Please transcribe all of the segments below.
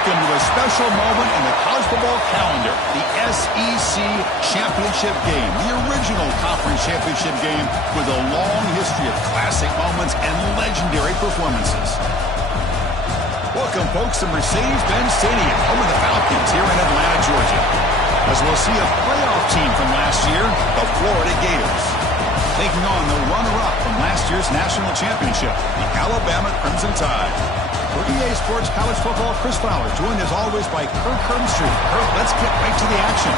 look into a special moment in the college football calendar, the SEC Championship game, the original conference championship game with a long history of classic moments and legendary performances. Welcome, folks, to Mercedes-Benz Stadium, home of the Falcons here in Atlanta, Georgia, as we'll see a playoff team from last year, the Florida Gators, taking on the runner-up from last year's national championship, the Alabama Crimson Tide. For EA Sports College Football, Chris Fowler, joined as always by Kirk Herbstreit. Kirk, let's get right to the action.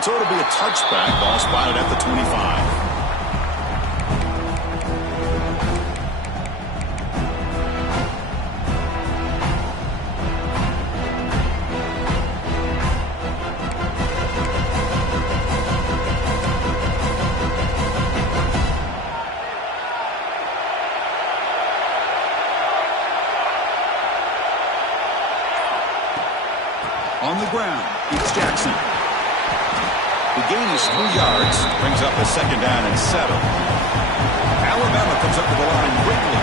So it'll be a touchback, ball spotted at the 25. On the ground, it's Jackson. The gain is 3 yards, brings up a second down and 7. Alabama comes up to the line quickly.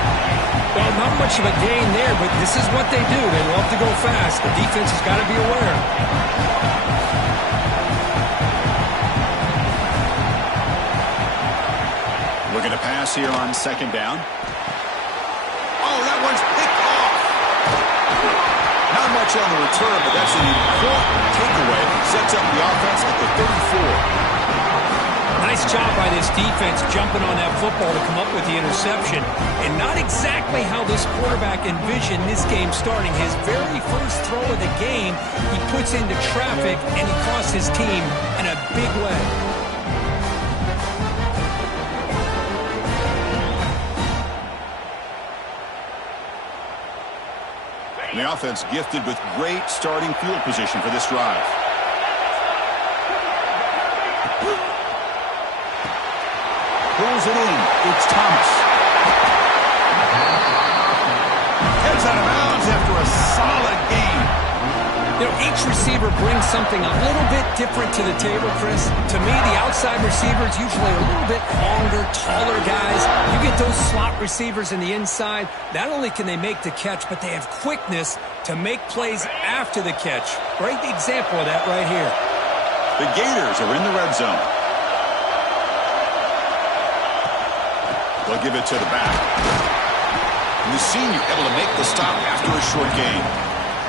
Well, not much of a gain there, but this is what they do. They love to go fast. The defense has got to be aware. Looking to pass here on second down. Oh, that one's picked off. Not much on the return, but that's an important takeaway. Sets up the offense at the 34. Nice job by this defense jumping on that football to come up with the interception. And not exactly how this quarterback envisioned this game starting. His very first throw of the game, he puts into traffic, and he costs his team in a big way. And the offense gifted with great starting field position for this drive. Pulls it in. It's Thomas. Heads out of bounds after a solid game. You know, each receiver brings something a little bit different to the table, Chris. To me, the outside receivers usually a little bit longer, taller guys. You get those slot receivers in the inside, not only can they make the catch, but they have quickness to make plays after the catch. Great example of that right here. The Gators are in the red zone. They'll give it to the back. And the senior able to make the stop after a short gain.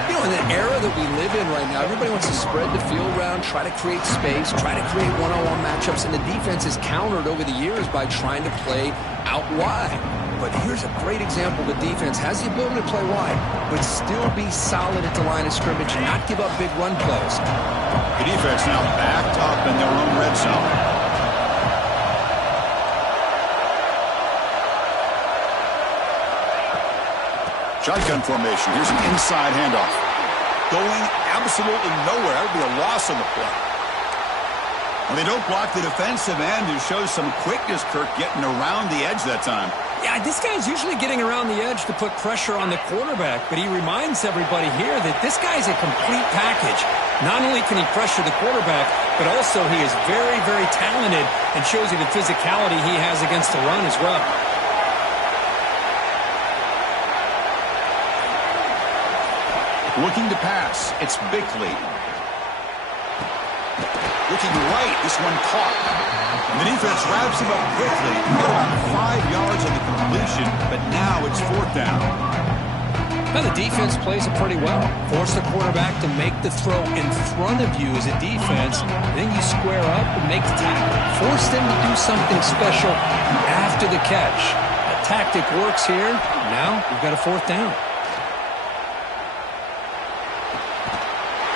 You know, in the era that we live in right now, everybody wants to spread the field around, try to create space, try to create one-on-one matchups, and the defense is countered over the years by trying to play out wide. But here's a great example. The defense has the ability to play wide, but still be solid at the line of scrimmage and not give up big run plays. The defense now backed up in their own red zone. Shotgun formation. Here's an inside handoff. Going absolutely nowhere. That would be a loss on the play. Well, they don't block the defensive end, who shows some quickness, Kirk, getting around the edge that time. Yeah, this guy's usually getting around the edge to put pressure on the quarterback, but he reminds everybody here that this guy's a complete package. Not only can he pressure the quarterback, but also he is very, very talented and shows you the physicality he has against the run as well. Looking to pass, it's Bickley. Looking right, this one caught. And the defense wraps him up quickly. Got about 5 yards on the completion, but now it's fourth down. Now the defense plays it pretty well. Force the quarterback to make the throw in front of you as a defense. Then you square up and make the tackle. Force them to do something special after the catch. That tactic works here. Now we've got a fourth down.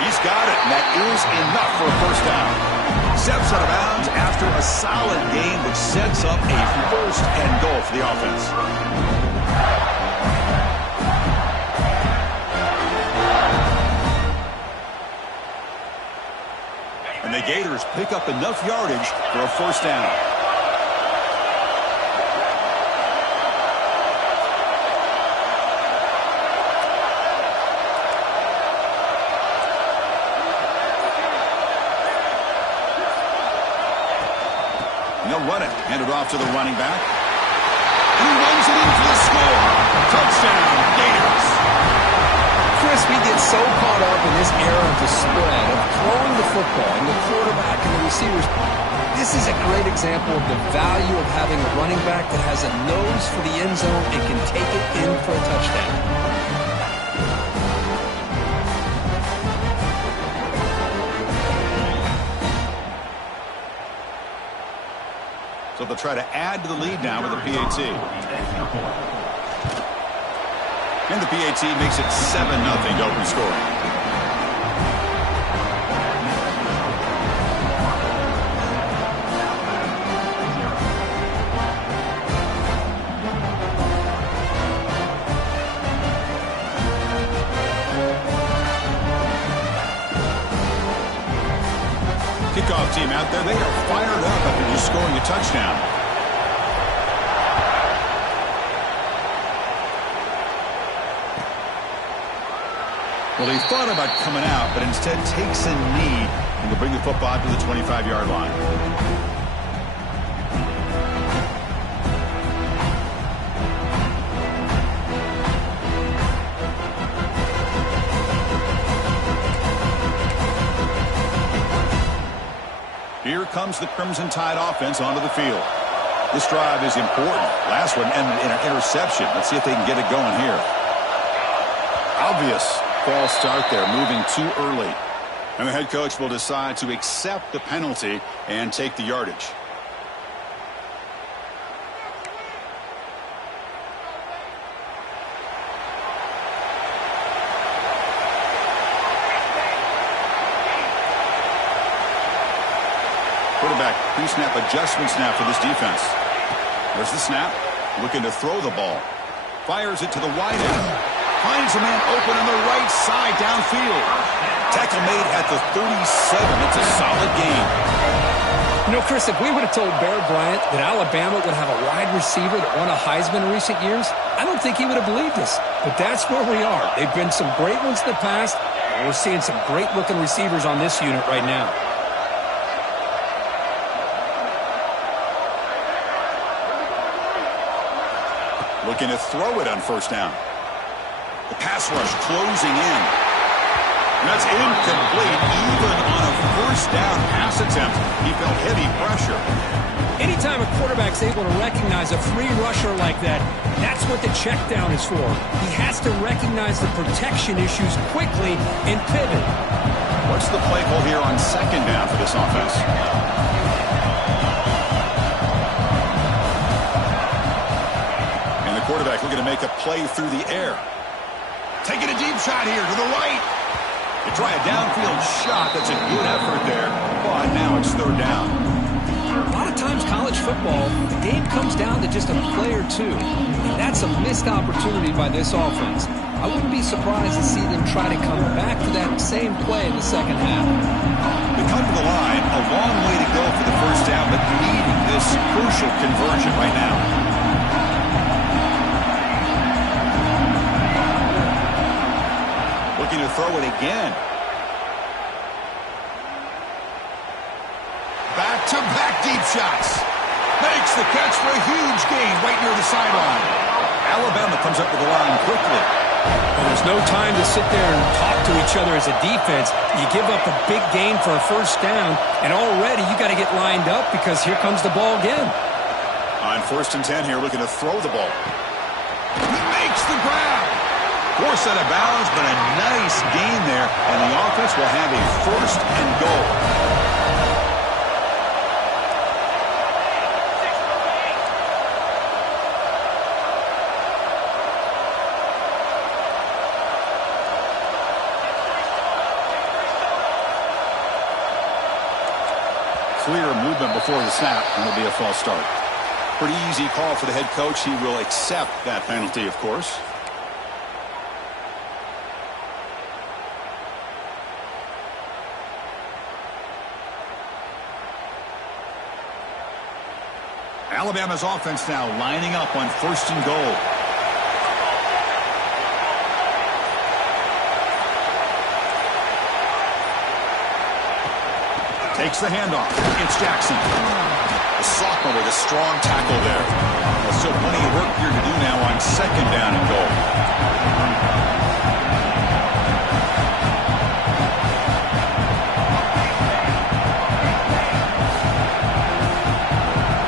He's got it, and that is enough for a first down. Steps out of bounds after a solid game, which sets up a first and goal for the offense. And the Gators pick up enough yardage for a first down. They'll run it. Hand it off to the running back. And he runs it in for the score. Touchdown, Gators. Chris, we get so caught up in this era of the spread, of throwing the football, and the quarterback and the receivers. This is a great example of the value of having a running back that has a nose for the end zone and can take it in for a touchdown. So they'll try to add to the lead now with a PAT. And the PAT makes it 7-0 to open scoring. Kickoff team out there, they are fired up after just scoring a touchdown. Well, he thought about coming out, but instead takes a knee and will bring the football to the 25-yard line. Here comes the Crimson Tide offense onto the field. This drive is important. Last one ended in an interception. Let's see if they can get it going here. Obvious false start there, moving too early. And the head coach will decide to accept the penalty and take the yardage. Quarterback pre-snap adjustments now for this defense. There's the snap. Looking to throw the ball. Fires it to the wide end. Finds a man open on the right side downfield. Tackle made at the 37. It's a solid game. You know, Chris, if we would have told Bear Bryant that Alabama would have a wide receiver that won a Heisman in recent years, I don't think he would have believed us. But that's where we are. They've been some great ones in the past, and we're seeing some great-looking receivers on this unit right now. Looking to throw it on first down. The pass rush closing in. And that's incomplete. Even on a first down pass attempt, he felt heavy pressure. Anytime a quarterback's able to recognize a free rusher like that, that's what the check down is for. He has to recognize the protection issues quickly and pivot. What's the play call here on second down for this offense? And the quarterback looking to make a play through the air. Taking a deep shot here to the right. They try a downfield shot. That's a good effort there. But now it's third down. A lot of times college football, the game comes down to just a play or two. And that's a missed opportunity by this offense. I wouldn't be surprised to see them try to come back to that same play in the second half. They come to the line, a long way to go for the first down, but needing this crucial conversion right now. Looking to throw it again. Back-to-back deep shots. Makes the catch for a huge gain right near the sideline. Alabama comes up to the line quickly. Well, there's no time to sit there and talk to each other as a defense. You give up a big gain for a first down, and already you got to get lined up because here comes the ball again. On 1st and 10 here, looking to throw the ball. He makes the grab. Forced out of bounds, but a nice gain there, and the offense will have a 1st and goal. Clear movement before the snap, and it'll be a false start. Pretty easy call for the head coach. He will accept that penalty, of course. Alabama's offense now lining up on 1st and goal. Takes the handoff. It's Jackson. The sophomore with a strong tackle there. So plenty of work here to do now on 2nd down and goal.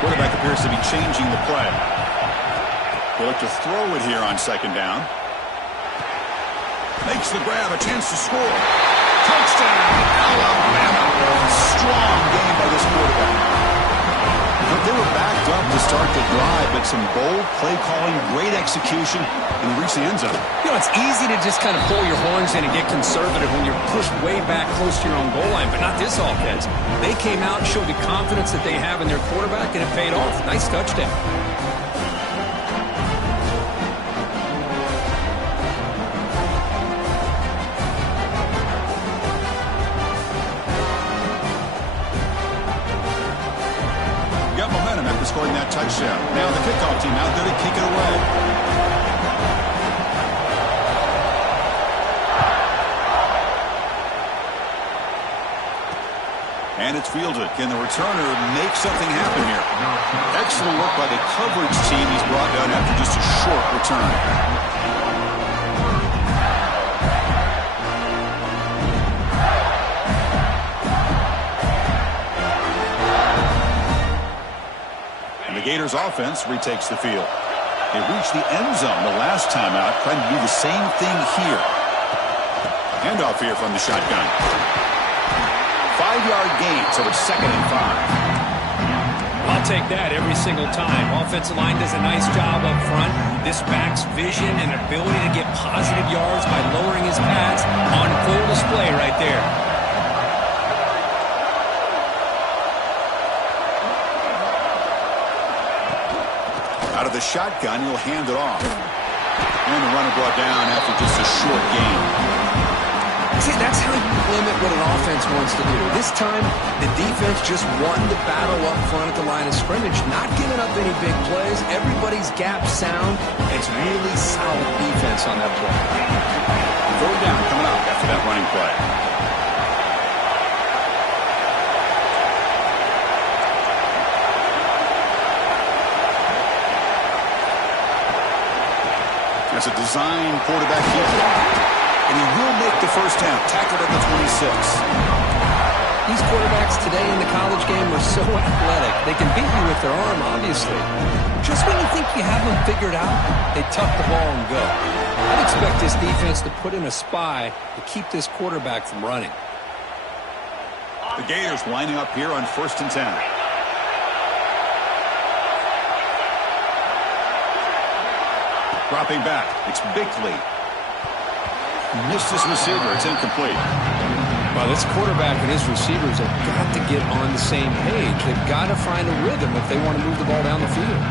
Quarterback appears to be changing the play. They look to throw it here on 2nd down. Makes the grab, a chance to score. Touchdown, Alabama. Strong game by this quarterback. They were backed up to start the drive, but some bold play calling, great execution, and reach the end zone. You know, it's easy to just kind of pull your horns in and get conservative when you're pushed way back close to your own goal line, but not this offense. They came out and showed the confidence that they have in their quarterback, and it paid off. Nice touchdown. Scoring that touchdown. Now the kickoff team out there to kick it away. And it's fielded. Can the returner make something happen here? Excellent work by the coverage team. He's brought down after just a short return. Gators offense retakes the field. They reached the end zone the last time out, trying to do the same thing here. Handoff here from the shotgun. 5-yard gain, so it's 2nd and 5. I'll take that every single time. Offensive line does a nice job up front. This back's vision and ability to get positive yards by lowering his pads on full display right there. Out of the shotgun, he'll hand it off. And the runner brought down after just a short gain. See, that's how you limit what an offense wants to do. This time, the defense just wanting to battle up front at the line of scrimmage, not giving up any big plays. Everybody's gap sound. It's really solid defense on that play. 4th down coming up after that running play. That's a design quarterback keeper. And he will make the 1st down. Tackled at the 26. These quarterbacks today in the college game are so athletic. They can beat you with their arm, obviously. Just when you think you have them figured out, they tuck the ball and go. I'd expect this defense to put in a spy to keep this quarterback from running. The Gators lining up here on 1st and 10. Dropping back, it's Bickley. Missed his receiver, it's incomplete. Well, this quarterback and his receivers have got to get on the same page. They've got to find a rhythm if they want to move the ball down the field.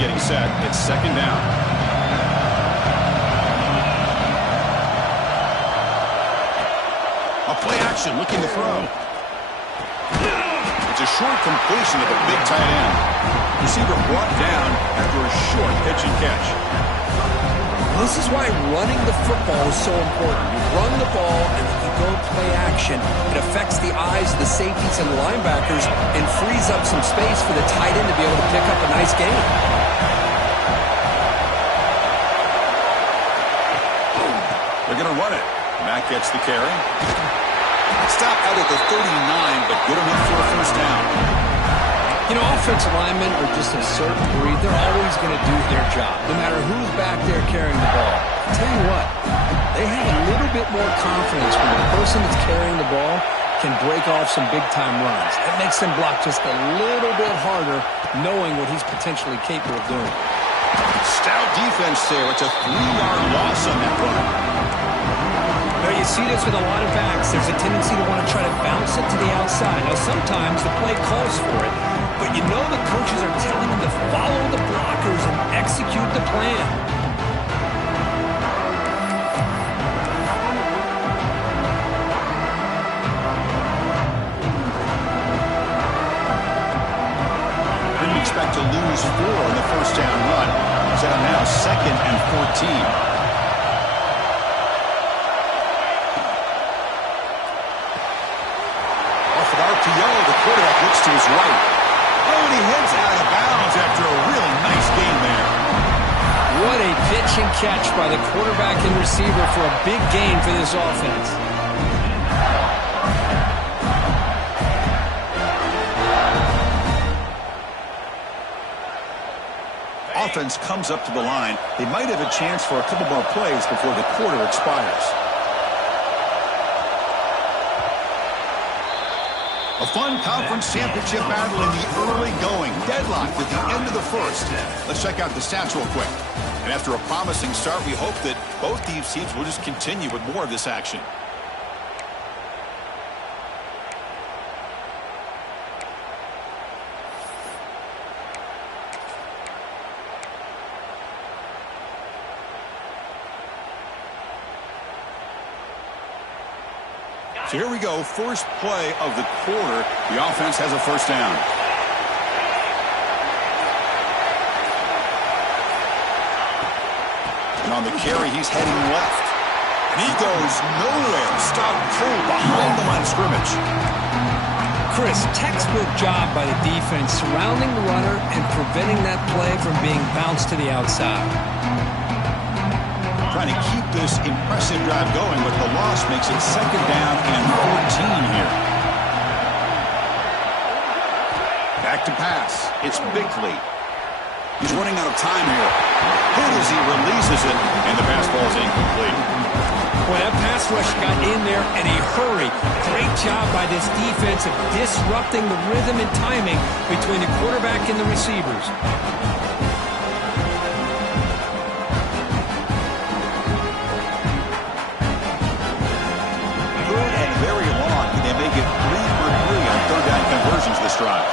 Getting set. It's 2nd down. A play action looking to throw. It's a short completion of the big tight end. Receiver brought down after a short pitch and catch. This is why running the football is so important. You run the ball and then you go play action. It affects the eyes of the safeties and the linebackers and frees up some space for the tight end to be able to pick up a nice gain. They're going to run it. Mack gets the carry. Stop out at the 39, but good enough for a first down. You know, offensive linemen are just a certain breed. They're always going to do their job, no matter who's back there carrying the ball. I'll tell you what, they have a little bit more confidence when the person that's carrying the ball can break off some big-time runs. That makes them block just a little bit harder, knowing what he's potentially capable of doing. Stout defense there. It's a 3-yard loss on that run. Now, you see this with a lot of backs. There's a tendency to want to try to bounce it to the outside. Now, sometimes the play calls for it, but you know the coaches are telling them to follow the blockers and execute the plan. Didn't expect to lose 4 in the first down run. Set up now 2nd and 14. The quarterback looks to his right. Oh, and he heads out of bounds after a really nice game there. What a pitch and catch by the quarterback and receiver for a big gain for this offense. Offense comes up to the line. They might have a chance for a couple more plays before the quarter expires. A fun conference championship battle in the early going. Deadlocked at the end of the first. Let's check out the stats real quick. And after a promising start, we hope that both these teams will just continue with more of this action. So here we go, first play of the quarter. The offense has a first down. And on the carry, he's heading left. And he goes nowhere. Stop cold behind the line of scrimmage. Chris, textbook job by the defense surrounding the runner and preventing that play from being bounced to the outside. Trying to keep this impressive drive going, but the loss makes it 2nd down and 14 here. Back to pass. It's Bickley. He's running out of time here. Good as he releases it, and the pass ball is incomplete. Boy, that pass rush got in there in a hurry. Great job by this defense of disrupting the rhythm and timing between the quarterback and the receivers. Make it 3 for 3 on 3rd down conversions this drive.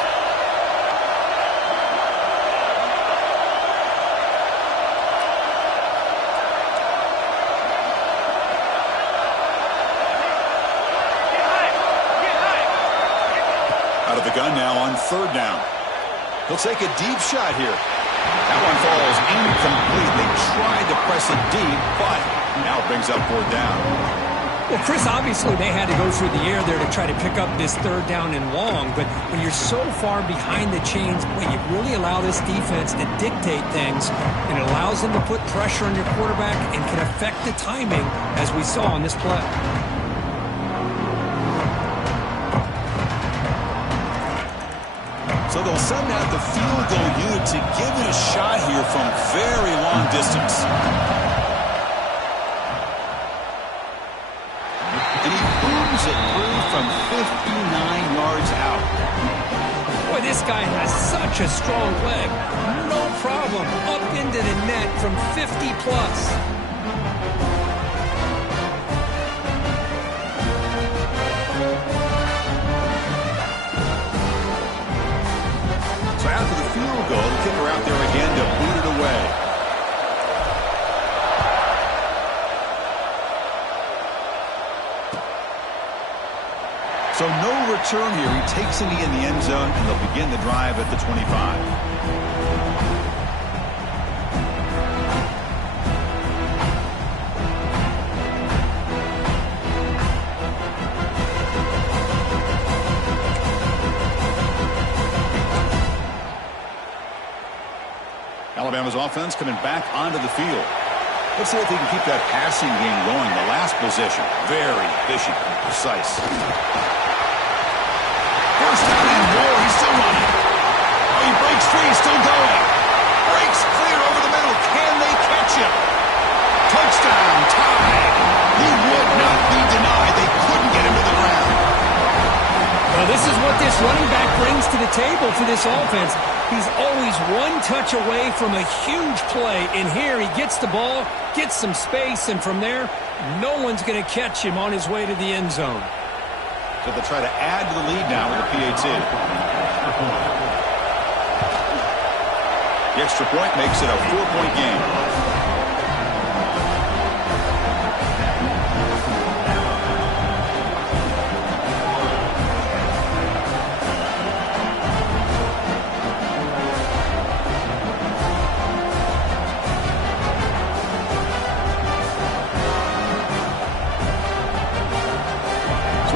Out of the gun now on 3rd down. He'll take a deep shot here. That one falls incomplete. They tried to press it deep, but now it brings up 4th down. Well, Chris, obviously they had to go through the air there to try to pick up this 3rd down and long, but when you're so far behind the chains, boy, you really allow this defense to dictate things, and it allows them to put pressure on your quarterback and can affect the timing, as we saw on this play. So they'll send out the field goal unit to give it a shot here from very long distance. And he booms it through from 59 yards out. Boy, this guy has such a strong leg. No problem. Up into the net from 50 plus. So after the field goal, the kicker out there again to boot it away. So no return here. He takes it in the end zone, and they'll begin the drive at the 25. Alabama's offense coming back onto the field. Let's see if they can keep that passing game going. The last possession, very efficient and precise. First down and more. He's still running. Oh, he breaks free. He's still going. Breaks clear over the middle. Can they catch him? Touchdown, tied. He would not be denied. They couldn't get him to the ground. Well, this is what this running back brings to the table for this offense. He's always one touch away from a huge play. And here he gets the ball, gets some space, and from there, no one's going to catch him on his way to the end zone. So they'll try to add to the lead now with a PAT. The extra point makes it a 4-point game.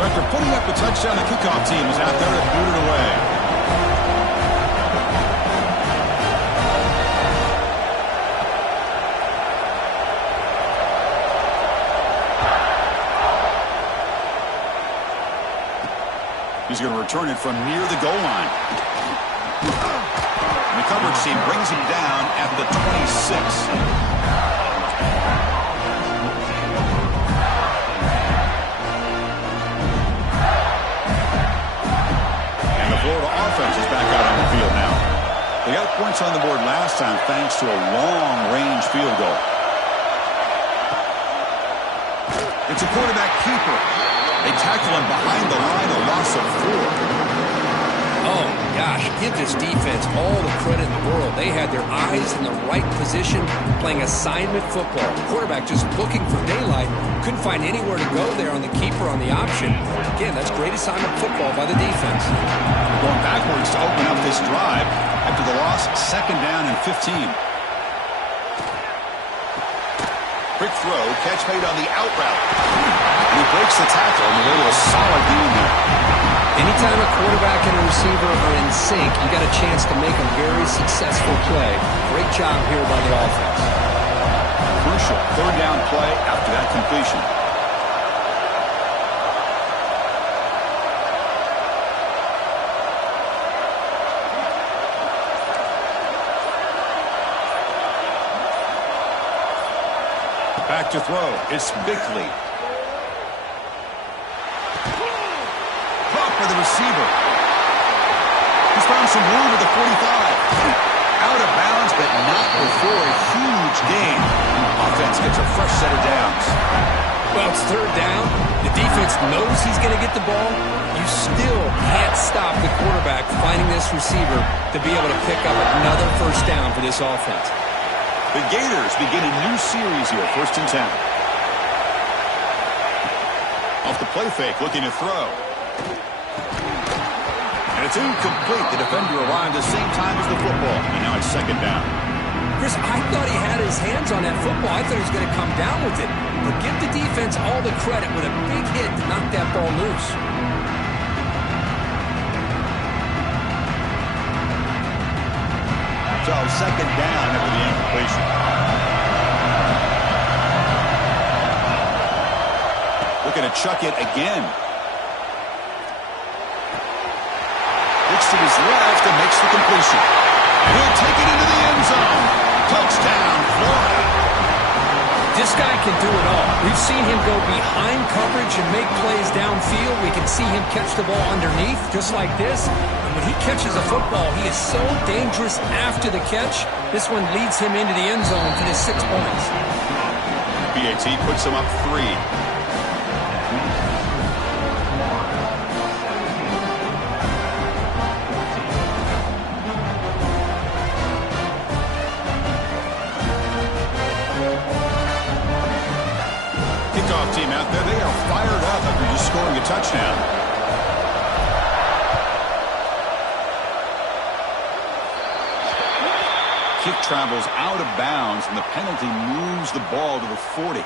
After putting up the touchdown, the kickoff team is out there to boot it away. He's going to return it from near the goal line. And the coverage team brings him down at the 26. Florida offense is back out on the field now. They got points on the board last time thanks to a long-range field goal. It's a quarterback keeper. They tackle him behind the line, a loss of 4. Oh, gosh, give this defense all the credit in the world. They had their eyes in the right position, playing assignment football. The quarterback just looking for daylight. Couldn't find anywhere to go there on the keeper on the option. Again, that's great assignment football by the defense. Going backwards to open up this drive after the loss, 2nd down and 15. Quick throw, catch made on the out route. And he breaks the tackle and they're able to solid gain there. Anytime a quarterback and a receiver are in sync, you got a chance to make a very successful play. Great job here by the offense. Crucial 3rd down play after that completion. Back to throw. It's Bickley. Caught by the receiver. He's found some room at the 45. Out of bounds, but not before a huge gain. Offense gets a fresh set of downs. Well, it's 3rd down. The defense knows he's going to get the ball. You still can't stop the quarterback finding this receiver to be able to pick up another 1st down for this offense. The Gators begin a new series here, 1st and 10. Off the play fake, looking to throw. And it's incomplete. The defender arrived the same time as the football. And now it's 2nd down. Chris, I thought he had his hands on that football. I thought he was going to come down with it. But give the defense all the credit with a big hit to knock that ball loose. So 2nd down after the incompletion. Looking to chuck it again. Looks to his left and makes the completion. And he'll take it into the end zone. Touchdown, Florida. This guy can do it all. We've seen him go behind coverage and make plays downfield. We can see him catch the ball underneath, just like this. And when he catches a football, he is so dangerous after the catch. This one leads him into the end zone for the 6 points. PAT puts him up 3. Kickoff team out there, they are fired up after just scoring a touchdown. Kick travels out of bounds, and the penalty moves the ball to the 40.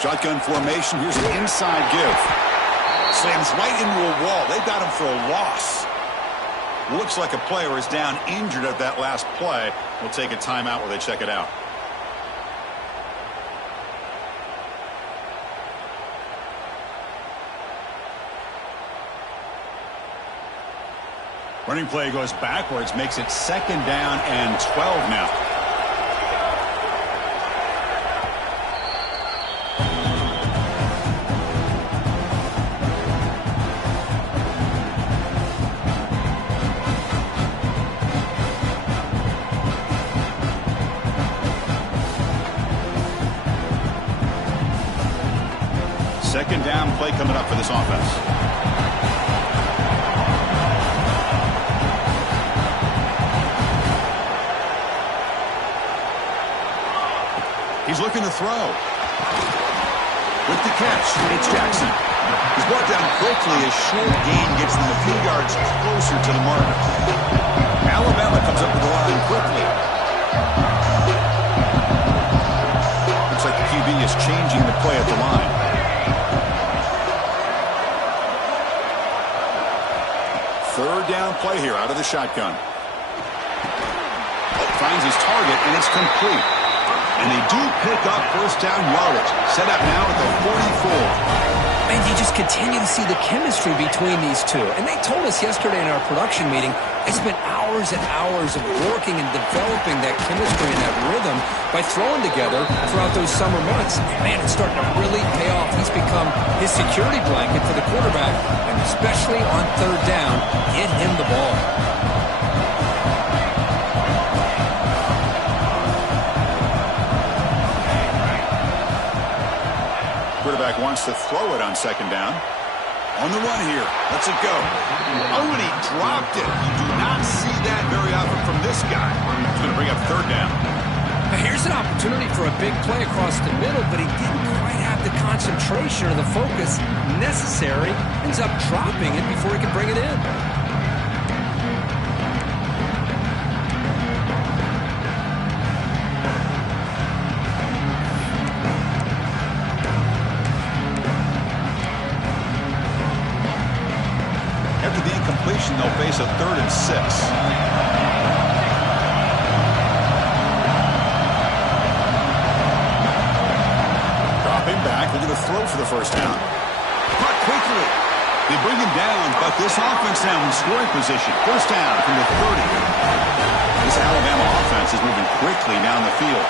Shotgun formation. Here's an inside give. Slams right into a wall. They've got him for a loss. Looks like a player is down injured at that last play. We'll take a timeout while they check it out. Running play goes backwards, makes it 2nd down and 12 now. Second down play coming up for this offense. He's looking to throw. With the catch, it's Jackson. He's brought down quickly as short gain gets them a few yards closer to the mark. Alabama comes up to the line quickly. Looks like the QB is changing the play at the line. Third down play here out of the shotgun. Finds his target, and it's complete. And they do pick up first down yardage. Set up now at the 44. Man, you just continue to see the chemistry between these two. And they told us yesterday in our production meeting, they spent hours and hours of working and developing that chemistry and that rhythm by throwing together throughout those summer months. And man, it's starting to really pay off. He's become his security blanket for the quarterback, and especially on third down, get him the ball. Quarterback wants to throw it on second down. On the run here. Lets it go. Oh, and he dropped it. You do not see that very often from this guy. He's going to bring up third down. Now here's an opportunity for a big play across the middle, but he didn't quite have the concentration or the focus necessary. Ends up dropping it before he can bring it in. They'll face a 3rd and 6. Dropping back, looking to throw for the first down. Caught quickly. They bring him down, but this offense now in scoring position. First down from the 30. This Alabama offense is moving quickly down the field.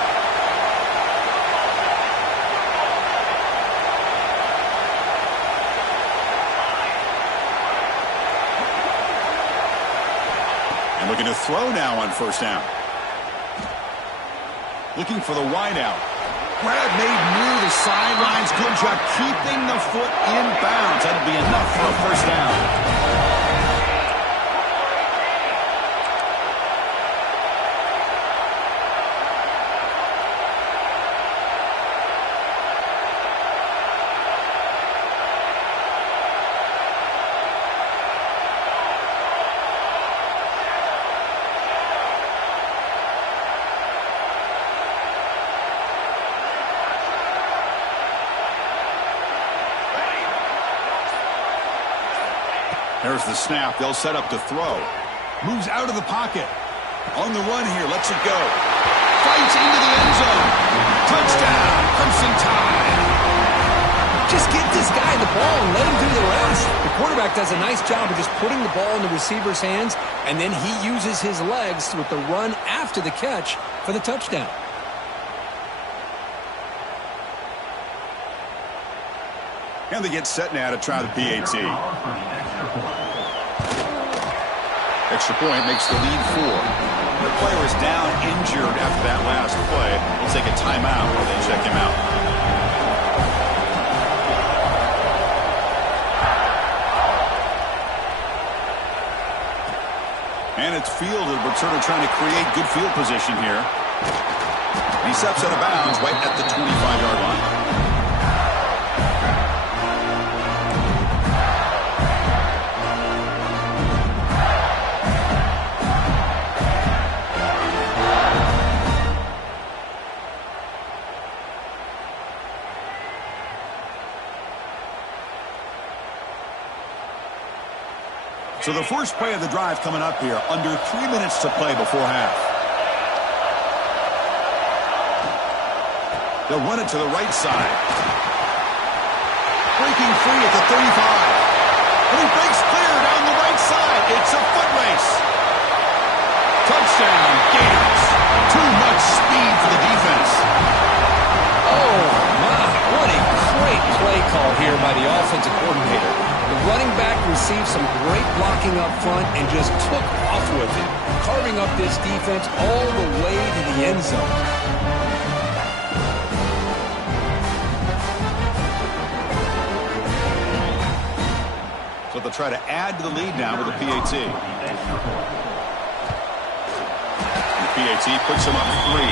Looking to throw now on first down. Looking for the wideout. Grab made near the sidelines. Good job keeping the foot in bounds. That'll be enough for a first down. There's the snap. They'll set up to throw. Moves out of the pocket. On the run here. Lets it go. Fights into the end zone. Touchdown. Crimson Tide. Just get this guy the ball and let him do the rest. The quarterback does a nice job of just putting the ball in the receiver's hands, and then he uses his legs with the run after the catch for the touchdown. And they get set now to try the PAT. Extra point makes the lead 4. The player is down injured after that last play. We'll take a timeout while they check him out. And it's fielded. Returner trying to create good field position here. He steps out of bounds right at the 25-yard line. So the first play of the drive coming up here, under 3 minutes to play before half. They'll run it to the right side. Breaking free at the 35. And he breaks clear down the right side. It's a foot race. Touchdown, Gators. Too much speed for the defense. Oh, my. What a great play call here by the offensive coordinator. The running back received some great blocking up front and just took off with it, carving up this defense all the way to the end zone. So they'll try to add to the lead now with a PAT. The PAT puts them up 3.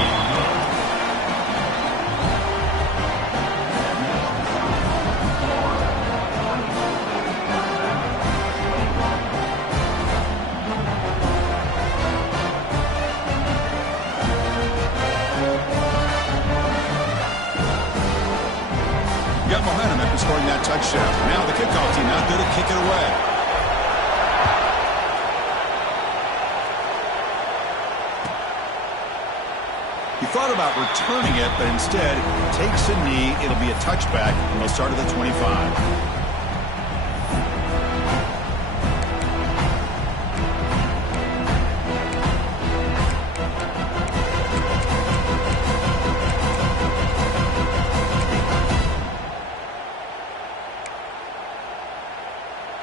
Got momentum after scoring that touchdown. Now the kickoff team out there to kick it away. He thought about returning it, but instead takes a knee. It'll be a touchback, and they'll start at the 25.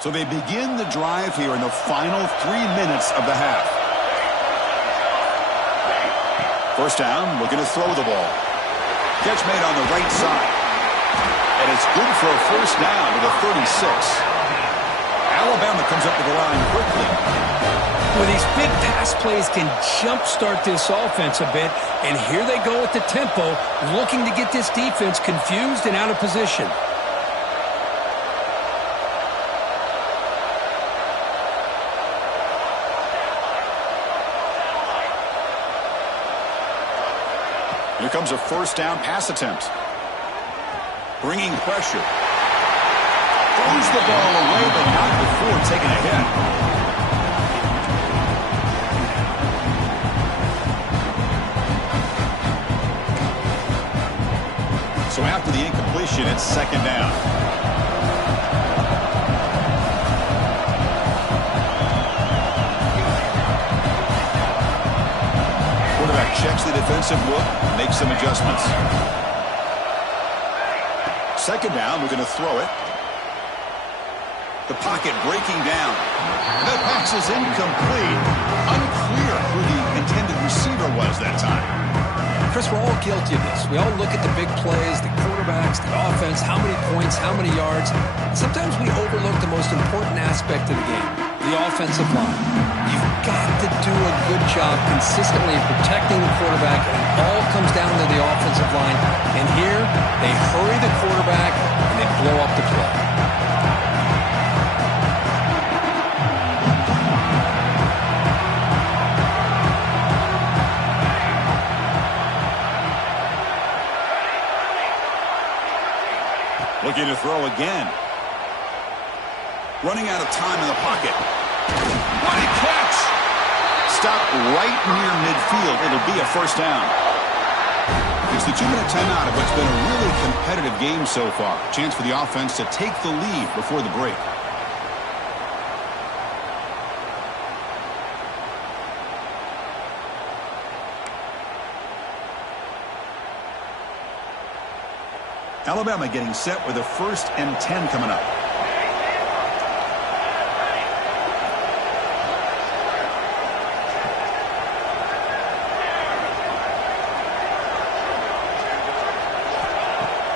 So they begin the drive here in the final 3 minutes of the half. First down, looking to throw the ball. Catch made on the right side. And it's good for a first down to the 36. Alabama comes up to the line quickly. Well, these big pass plays can jumpstart this offense a bit. And here they go with the tempo, looking to get this defense confused and out of position. Here comes a first down pass attempt. Bringing pressure. Throws the ball away, but not before taking a hit. So after the incompletion, it's second down. Checks the defensive look, makes some adjustments. Second down, we're going to throw it. The pocket breaking down. That pass is incomplete. Unclear who the intended receiver was that time. Chris, we're all guilty of this. We all look at the big plays, the quarterbacks, the offense, how many points, how many yards. Sometimes we overlook the most important aspect of the game, the offensive line. You've got to do a good job consistently protecting the quarterback, and it all comes down to the offensive line. And here, they hurry the quarterback, and they blow up the play. Looking to throw again. Running out of time in the pocket. What a catch! Stopped right near midfield. It'll be a first down. It's the 2-minute timeout of what's been a really competitive game so far. Chance for the offense to take the lead before the break. Alabama getting set with a 1st and 10 coming up.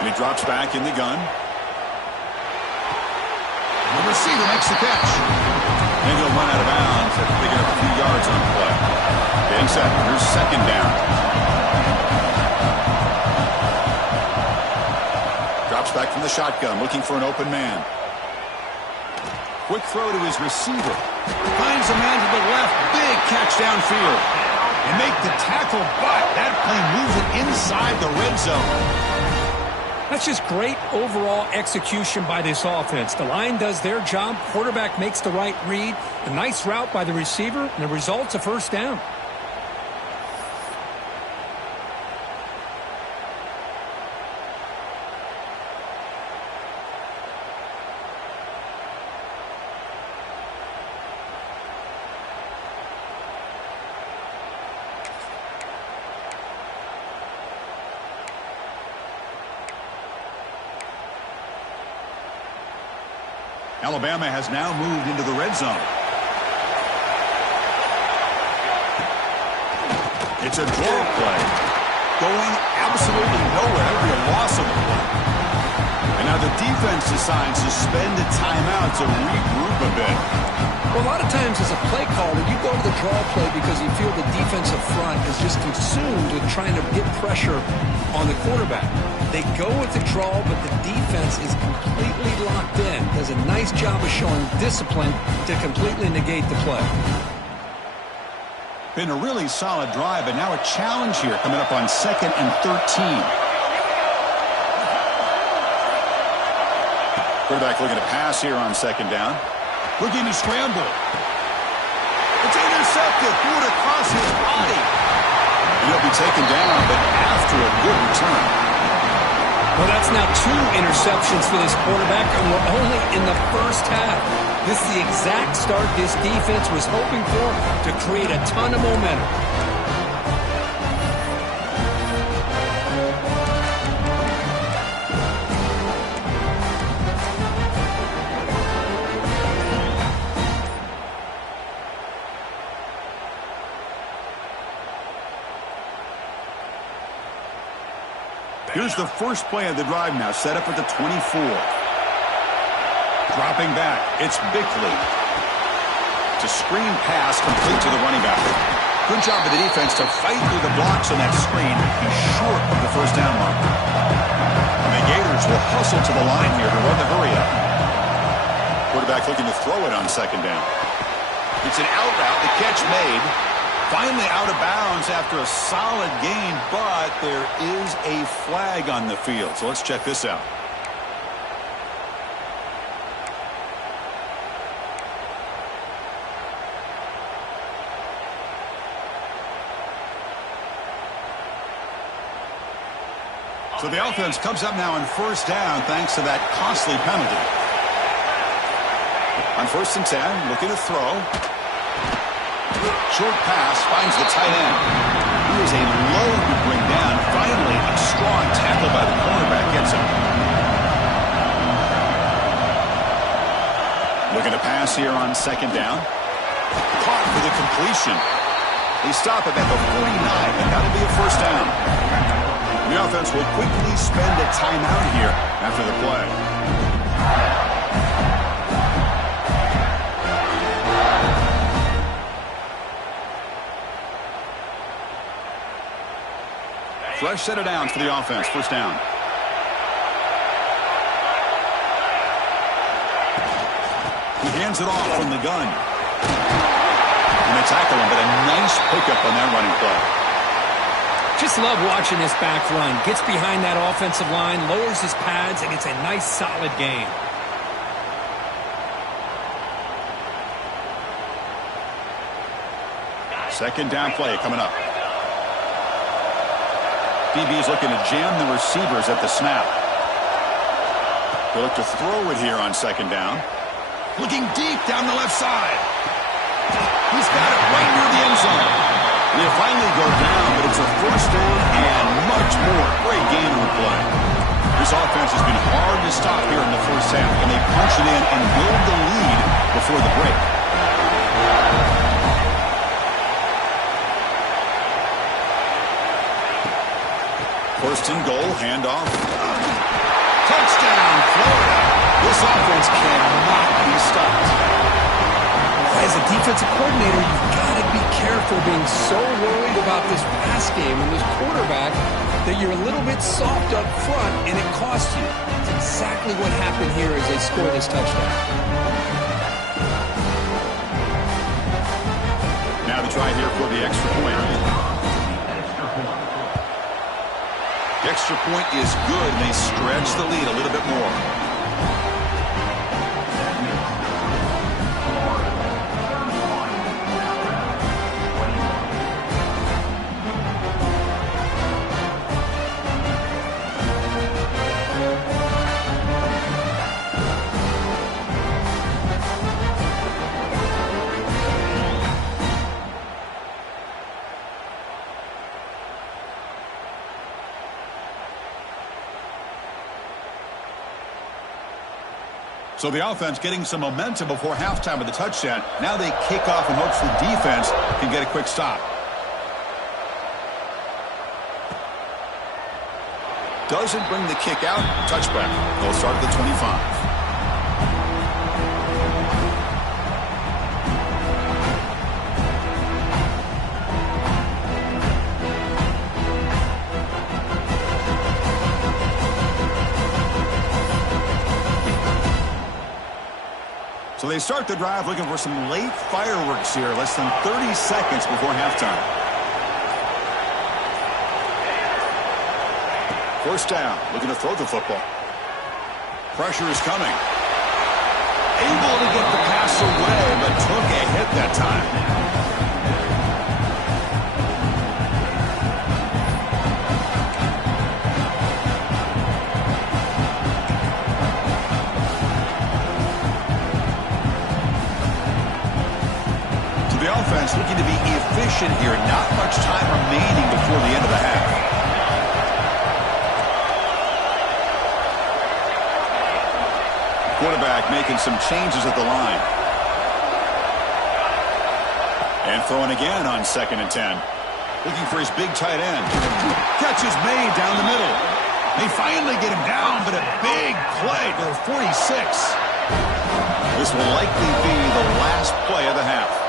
And he drops back in the gun. The receiver makes the catch. And he'll run out of bounds after picking up a few yards on the play. Getting set. Here's second down. Drops back from the shotgun, looking for an open man. Quick throw to his receiver. Finds a man to the left. Big catch downfield. And make the tackle, but that play moves it inside the red zone. That's just great overall execution by this offense. The line does their job. Quarterback makes the right read. A nice route by the receiver, and the result's a first down. Alabama has now moved into the red zone. It's a draw play. Going absolutely nowhere. That would be a loss of a play. And now the defense decides to spend a timeout to regroup a bit. Well, a lot of times as a play caller, you go to the draw play because you feel the defensive front is just consumed with trying to get pressure on the quarterback. They go with the draw, but the defense is completely locked in. Does a nice job of showing discipline to completely negate the play. Been a really solid drive, but now a challenge here coming up on 2nd and 13. Quarterback looking to pass here on 2nd down. Looking to scramble. It's intercepted. Threw it across his body. And he'll be taken down, but after a good return. Well, that's now 2 interceptions for this quarterback, and we're only in the first half. This is the exact start this defense was hoping for to create a ton of momentum. Here's the first play of the drive now, set up at the 24. Dropping back, it's Bickley. It's a screen pass complete to the running back. Good job of the defense to fight through the blocks on that screen. He's short of the first down mark. And the Gators will hustle to the line here to run the hurry up. Quarterback looking to throw it on 2nd down. It's an out route, the catch made. Finally out of bounds after a solid gain, but there is a flag on the field. So let's check this out. So the offense comes up now on 1st down thanks to that costly penalty. On 1st and 10, looking to throw. Short pass finds the tight end. He is a load to bring down. Finally, a strong tackle by the cornerback gets him. Looking to pass here on 2nd down. Caught for the completion. They stop him at the 49, and that'll be a first down. The offense will quickly spend a timeout here after the play. Fresh set of downs for the offense. First down. He hands it off from the gun. And they tackle him, but a nice pickup on that running play. Just love watching this back run. Gets behind that offensive line, lowers his pads, and gets a nice solid gain. Second down play coming up. DB is looking to jam the receivers at the snap. They look to throw it here on 2nd down. Looking deep down the left side. He's got it right near the end zone. He'll finally go down, but it's a first down and much more. Great gain on the play. This offense has been hard to stop here in the first half, and they punch it in and build the lead before the break. First and goal, handoff. Touchdown, Florida. This offense cannot be stopped. As a defensive coordinator, you've got to be careful being so worried about this pass game and this quarterback that you're a little bit soft up front and it costs you. That's exactly what happened here as they score this touchdown. Now to try here for the extra point. The extra point is good, and they stretch the lead a little bit more. So the offense getting some momentum before halftime with the touchdown. Now they kick off in hopes the defense can get a quick stop. Doesn't bring the kick out. Touchback. They'll start at the 25. So they start the drive looking for some late fireworks here, less than 30 seconds before halftime. First down, looking to throw the football. Pressure is coming. Able to get the pass away, but took a hit that time. Offense looking to be efficient here. Not much time remaining before the end of the half. Quarterback making some changes at the line. And throwing again on 2nd and 10. Looking for his big tight end. Catch is made down the middle. They finally get him down, but a big play to the 46. This will likely be the last play of the half.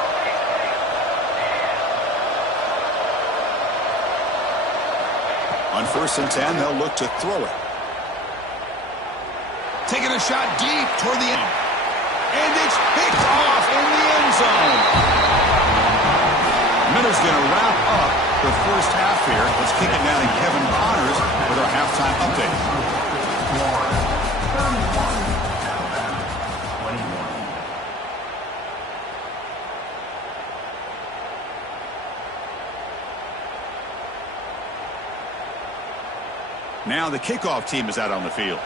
On 1st and 10, they'll look to throw it. Taking a shot deep toward the end. And it's picked off in the end zone. Miller's going to wrap up the first half here. Let's kick it down to Kevin Connors with our halftime update. Now the kickoff team is out on the field.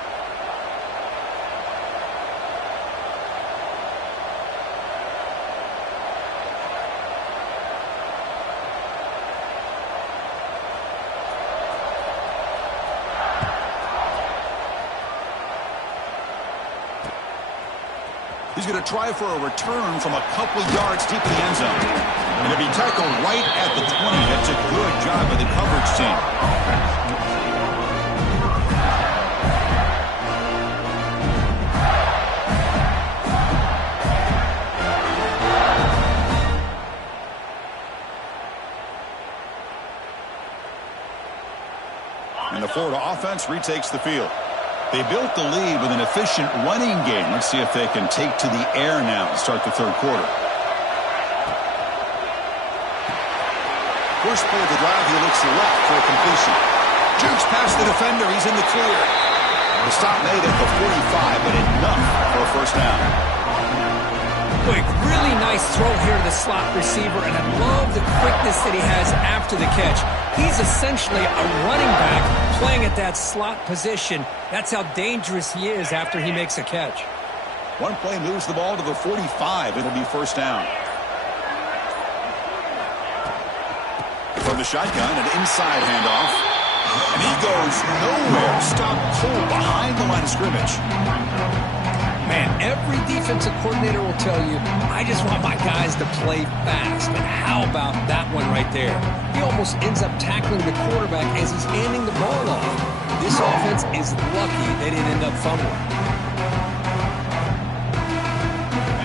He's going to try for a return from a couple yards deep in the end zone. And it'll be tackled right at the 20. That's a good job by the coverage team. And the Florida offense retakes the field. They built the lead with an efficient running game. Let's see if they can take to the air now to start the third quarter. First play of the drive, he looks left for a completion. Jukes past the defender. He's in the clear. The stop made at the 45, but enough for a first down. Quick, really nice throw here to the slot receiver, and I love the quickness that he has after the catch. He's essentially a running back playing at that slot position. That's how dangerous he is after he makes a catch. One play moves the ball to the 45. It'll be first down. From the shotgun, an inside handoff. And he goes nowhere. Stop cold behind the line of scrimmage. Man, every defensive coordinator will tell you, I just want my guys to play fast. And how about that one right there? He almost ends up tackling the quarterback as he's handing the ball off. This offense is lucky they didn't end up fumbling.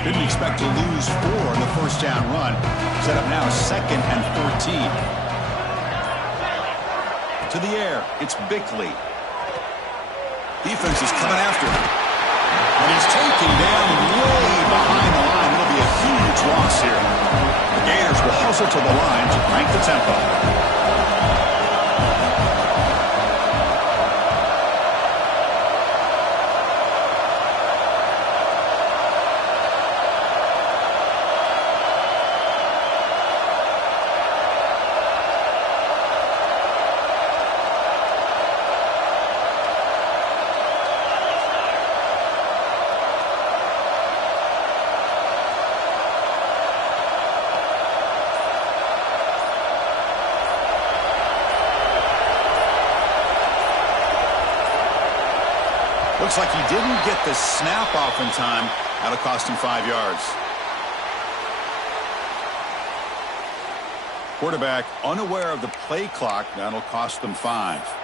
Didn't expect to lose 4 on the first down run. Set up now 2nd and 14. To the air, it's Bickley. Defense is coming after him. And he's taken down way behind the line. It'll be a huge loss here. The Gators will hustle to the line to crank the tempo. Looks like he didn't get the snap off in time. That'll cost him 5 yards. Quarterback unaware of the play clock. That'll cost them 5.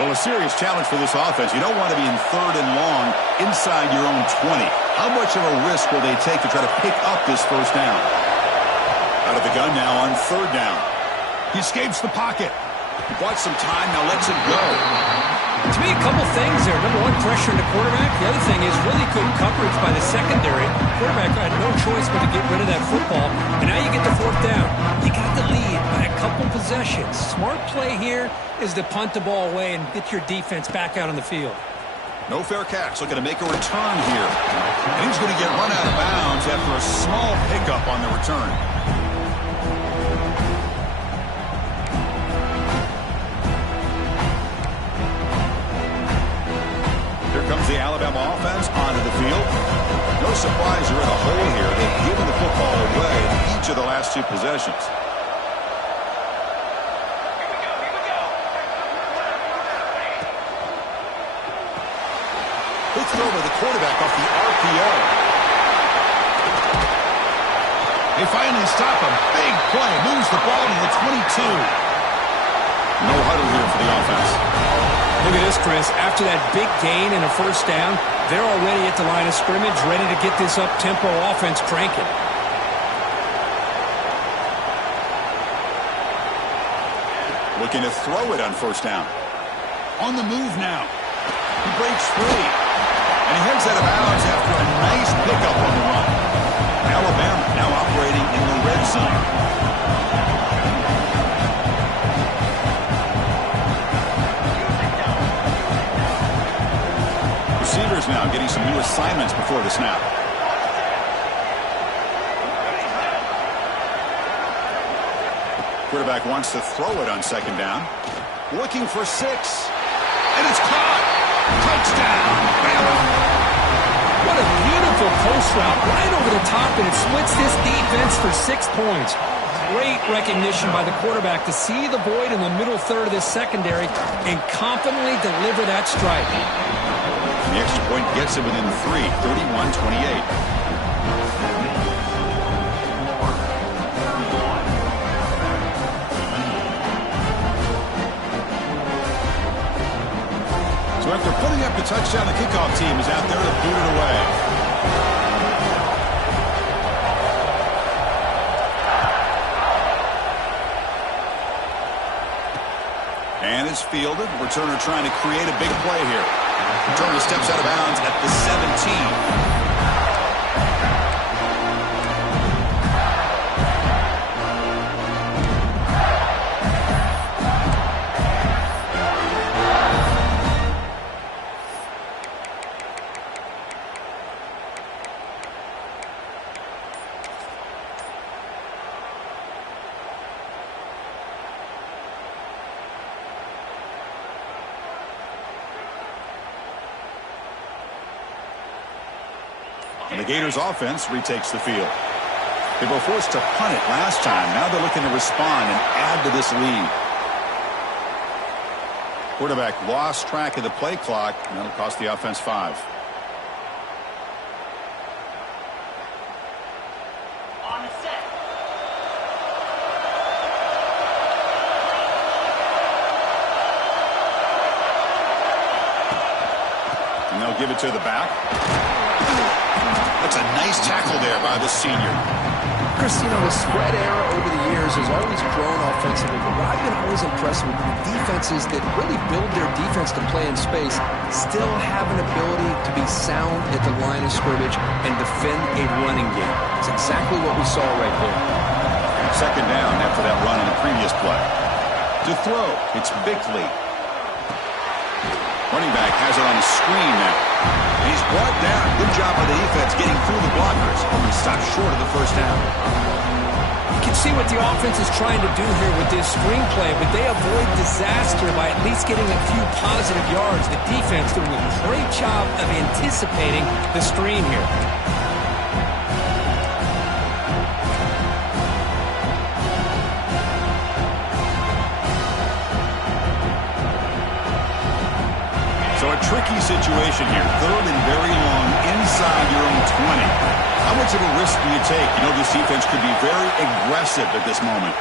Well, a serious challenge for this offense. You don't want to be in 3rd and long inside your own 20. How much of a risk will they take to try to pick up this first down? Out of the gun now on 3rd down. He escapes the pocket. He bought some time, now lets it go. To me, a couple things there. Number one, pressure on the quarterback. The other thing is really good coverage by the secondary. Quarterback had no choice but to get rid of that football. And now you get the 4th down. You got the lead by a couple possessions. Smart play here is to punt the ball away and get your defense back out on the field. No fair catch. Looking to make a return here. And he's going to get run out of bounds after a small pickup on the return. Here comes the Alabama offense onto the field. No surprise they're in a hole here. They've given the football away in each of the last 2 possessions. Good throw by the quarterback off the RPO. They finally stop a big play. Moves the ball to the 22. No huddle here for the offense. Look at this, Chris. After that big gain and a first down, they're already at the line of scrimmage, ready to get this up-tempo offense cranking. Looking to throw it on first down. On the move now. He breaks free. And he heads out of bounds after a nice pickup on the run. Alabama now operating in the red zone. Receivers now getting some new assignments before the snap. Quarterback wants to throw it on 2nd down. Looking for 6. And it's caught. Touchdown, Bama. What a beautiful post route right over the top, and it splits this defense for 6 points. Great recognition by the quarterback to see the void in the middle third of this secondary and confidently deliver that strike. The extra point gets it within 3, 31-28. So after putting up the touchdown, the kickoff team is out there to boot it away. And it's fielded. Returner trying to create a big play here. Returner steps out of bounds at the 17. And the Gators offense retakes the field. They were forced to punt it last time. Now they're looking to respond and add to this lead. Quarterback lost track of the play clock, and that'll cost the offense 5. On the set. And they'll give it to the back. That's a nice tackle there by the senior. Chris, you know, the spread era over the years has always grown offensively, but what I've been always impressed with the defenses that really build their defense to play in space still have an ability to be sound at the line of scrimmage and defend a running game. It's exactly what we saw right there. 2nd down after that run in the previous play. To throw, it's Bickley. Running back has it on the screen now. He's brought down. Good job by the defense getting through the blockers. Only stopped short of the first down. can see what the offense is trying to do here with this screenplay, but they avoid disaster by at least getting a few positive yards. The defense doing a great job of anticipating the screen here. So a tricky situation here. 3rd and very long inside your own 20. How much of a risk do you take? You know, this defense could be very aggressive at this moment.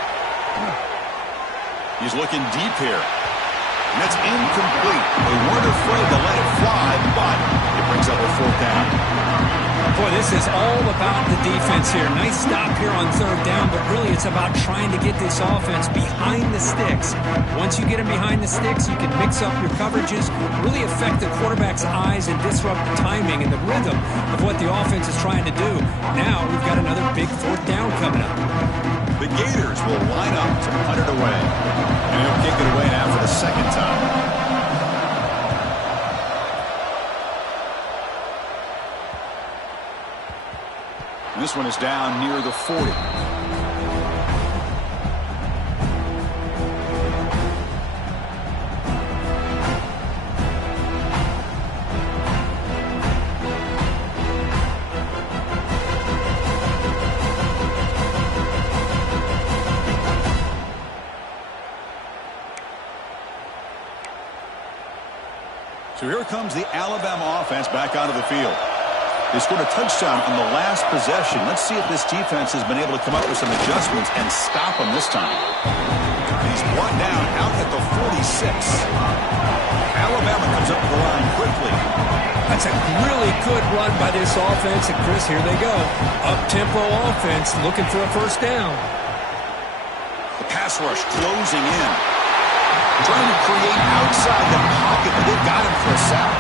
He's looking deep here. And that's incomplete. They weren't afraid to let it fly, but it brings up a 4th down. Boy, this is all about the defense here. Nice stop here on 3rd down, but really it's about trying to get this offense behind the sticks. Once you get them behind the sticks, you can mix up your coverages, really affect the quarterback's eyes and disrupt the timing and the rhythm of what the offense is trying to do. Now we've got another big 4th down coming up. The Gators will line up to punt it away. And he'll kick it away now for the 2nd time. This one is down near the 40. So here comes the Alabama offense back onto the field. They scored a touchdown on the last possession. Let's see if this defense has been able to come up with some adjustments and stop them this time. He's brought down out at the 46. Alabama comes up the line quickly. That's a really good run by this offense. And Chris, here they go. Up-tempo offense looking for a 1st down. The pass rush closing in. Trying to create outside the pocket, but they've got him for a sack.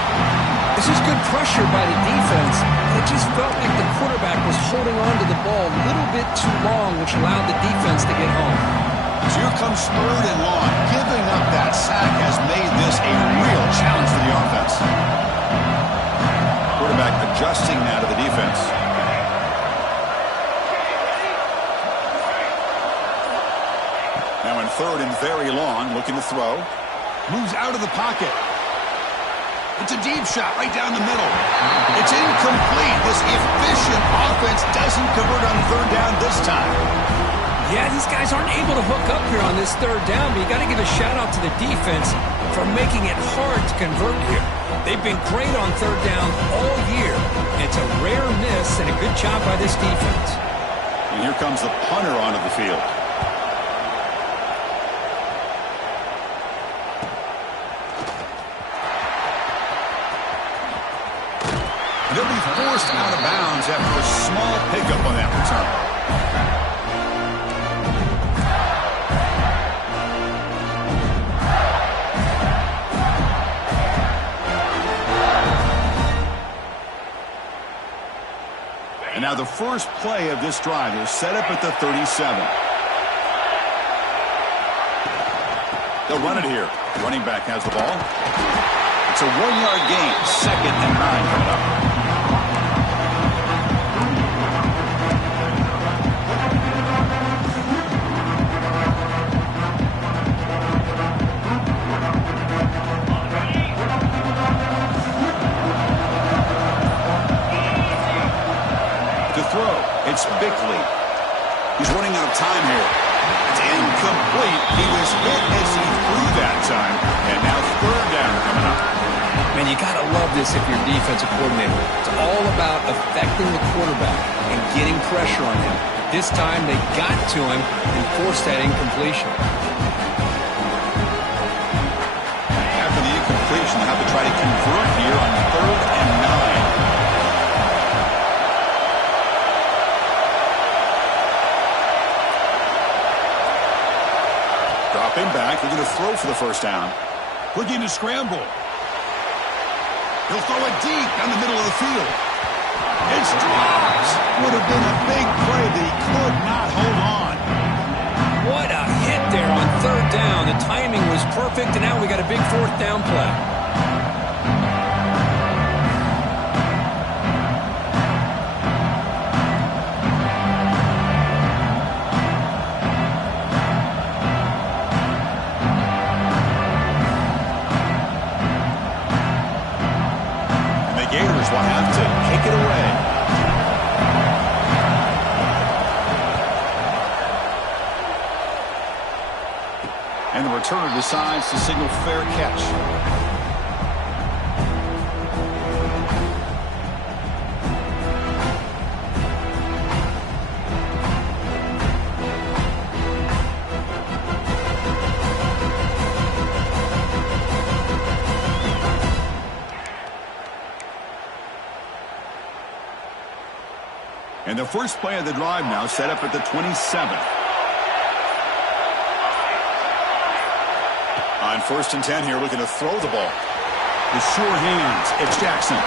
This is good pressure by the defense. It just felt like the quarterback was holding on to the ball a little bit too long, which allowed the defense to get home. So here comes 3rd and long. Giving up that sack has made this a real challenge for the offense. Quarterback adjusting now to the defense. Now in 3rd and very long, looking to throw. Moves out of the pocket. It's a deep shot right down the middle. It's incomplete. This efficient offense doesn't convert on 3rd down this time. Yeah, these guys aren't able to hook up here on this 3rd down, but you got to give a shout-out to the defense for making it hard to convert here. They've been great on 3rd down all year. It's a rare miss and a good job by this defense. And here comes the punter onto the field. They'll be forced out of bounds after a small pickup on that return. And now the first play of this drive is set up at the 37. They'll run it here. Running back has the ball. It's a 1-yard gain. 2nd and 9 coming up. It's Bickley. He's running out of time here. It's incomplete. He was hit as he threw that time. And now 3rd down coming up. Man, you got to love this if you're a defensive coordinator. It's all about affecting the quarterback and getting pressure on him. This time they got to him and forced that incompletion. After the incompletion, they'll have to try to convert here on 3rd and 9. Dropping back, they're going to throw for the 1st down. Looking to scramble. He'll throw it deep down the middle of the field. It's dropped. Would have been a big play that he could not hold on. What a hit there on 3rd down. The timing was perfect, and now we got a big 4th down play. receivers will have to kick it away. And the returner decides to signal fair catch. And the first play of the drive now set up at the 27. On 1st and 10 here, looking to throw the ball. With sure hands, it's Jackson.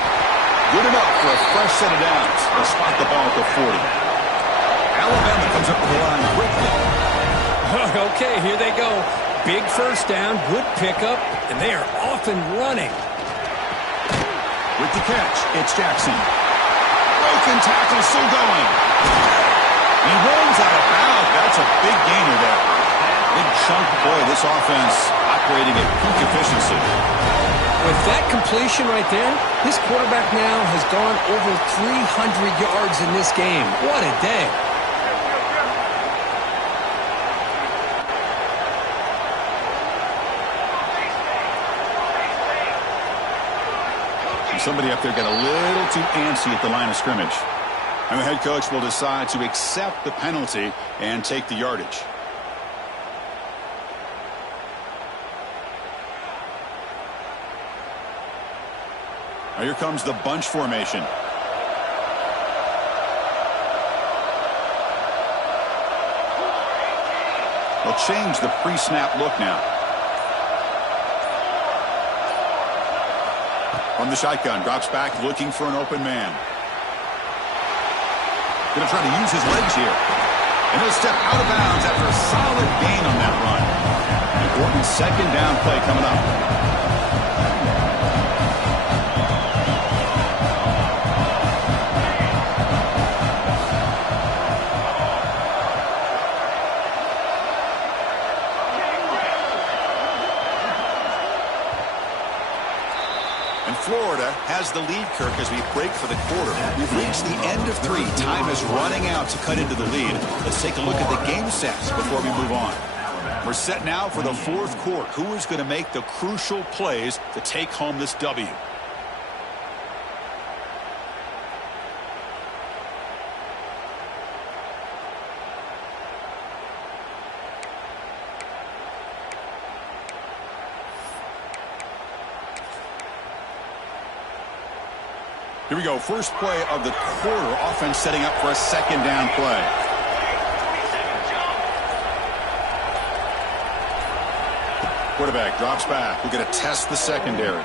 Good enough for a fresh set of downs. They'll spot the ball at the 40. Alabama comes up with the line quickly. Okay, here they go. Big first down, good pickup, and they are off and running. With the catch, it's Jackson. Broken tackle, still going. He rolls out of bounds. That's a big gainer there. Big chunk play. This offense operating at peak efficiency. With that completion right there, this quarterback now has gone over 300 yards in this game. What a day. Somebody up there got a little too antsy at the line of scrimmage. And the head coach will decide to accept the penalty and take the yardage. Now here comes the bunch formation. They'll change the pre-snap look now. From the shotgun, drops back looking for an open man. Going to try to use his legs here. And he'll step out of bounds after a solid gain on that run. Important second down play coming up. Florida has the lead, Kirk, as we break for the quarter. We've reached the end of 3. Time is running out to cut into the lead. Let's take a look at the game sets before we move on. We're set now for the 4th quarter. Who is going to make the crucial plays to take home this W? Here we go. First play of the quarter. Offense setting up for a second down play. Quarterback drops back. We're going to test the secondary.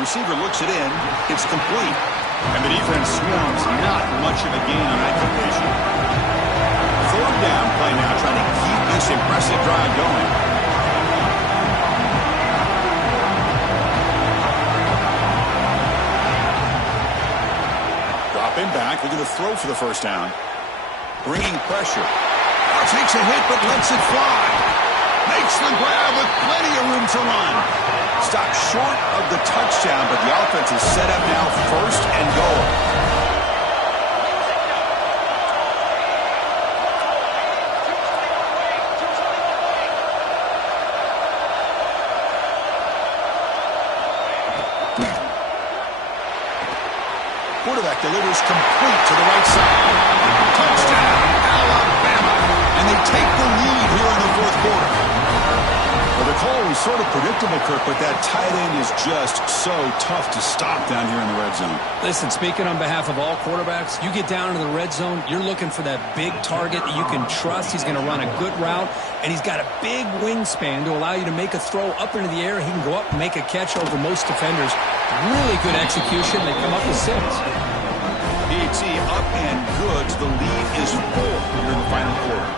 Receiver looks it in. It's complete. And the defense swarms. Not much of a gain on that completion. 3rd down play now, trying to keep this impressive drive going. Dropping back, looking to throw for the first down. Bringing pressure. Oh, takes a hit, but lets it fly. Makes the grab with plenty of room to run. Stopped short of the touchdown, but the offense is set up now 1st and goal. Quarterback delivers complete to the right side. Touchdown, Alabama. And they take the lead here in the 4th quarter. Well, the call was sort of predictable, Kirk, but that tight end is just so tough to stop down here in the red zone. Listen, speaking on behalf of all quarterbacks, you get down into the red zone, you're looking for that big target that you can trust. He's going to run a good route, and he's got a big wingspan to allow you to make a throw up into the air. He can go up and make a catch over most defenders. Really good execution. They come up with 6. PAT up and good. The lead is 4 here in the final quarter.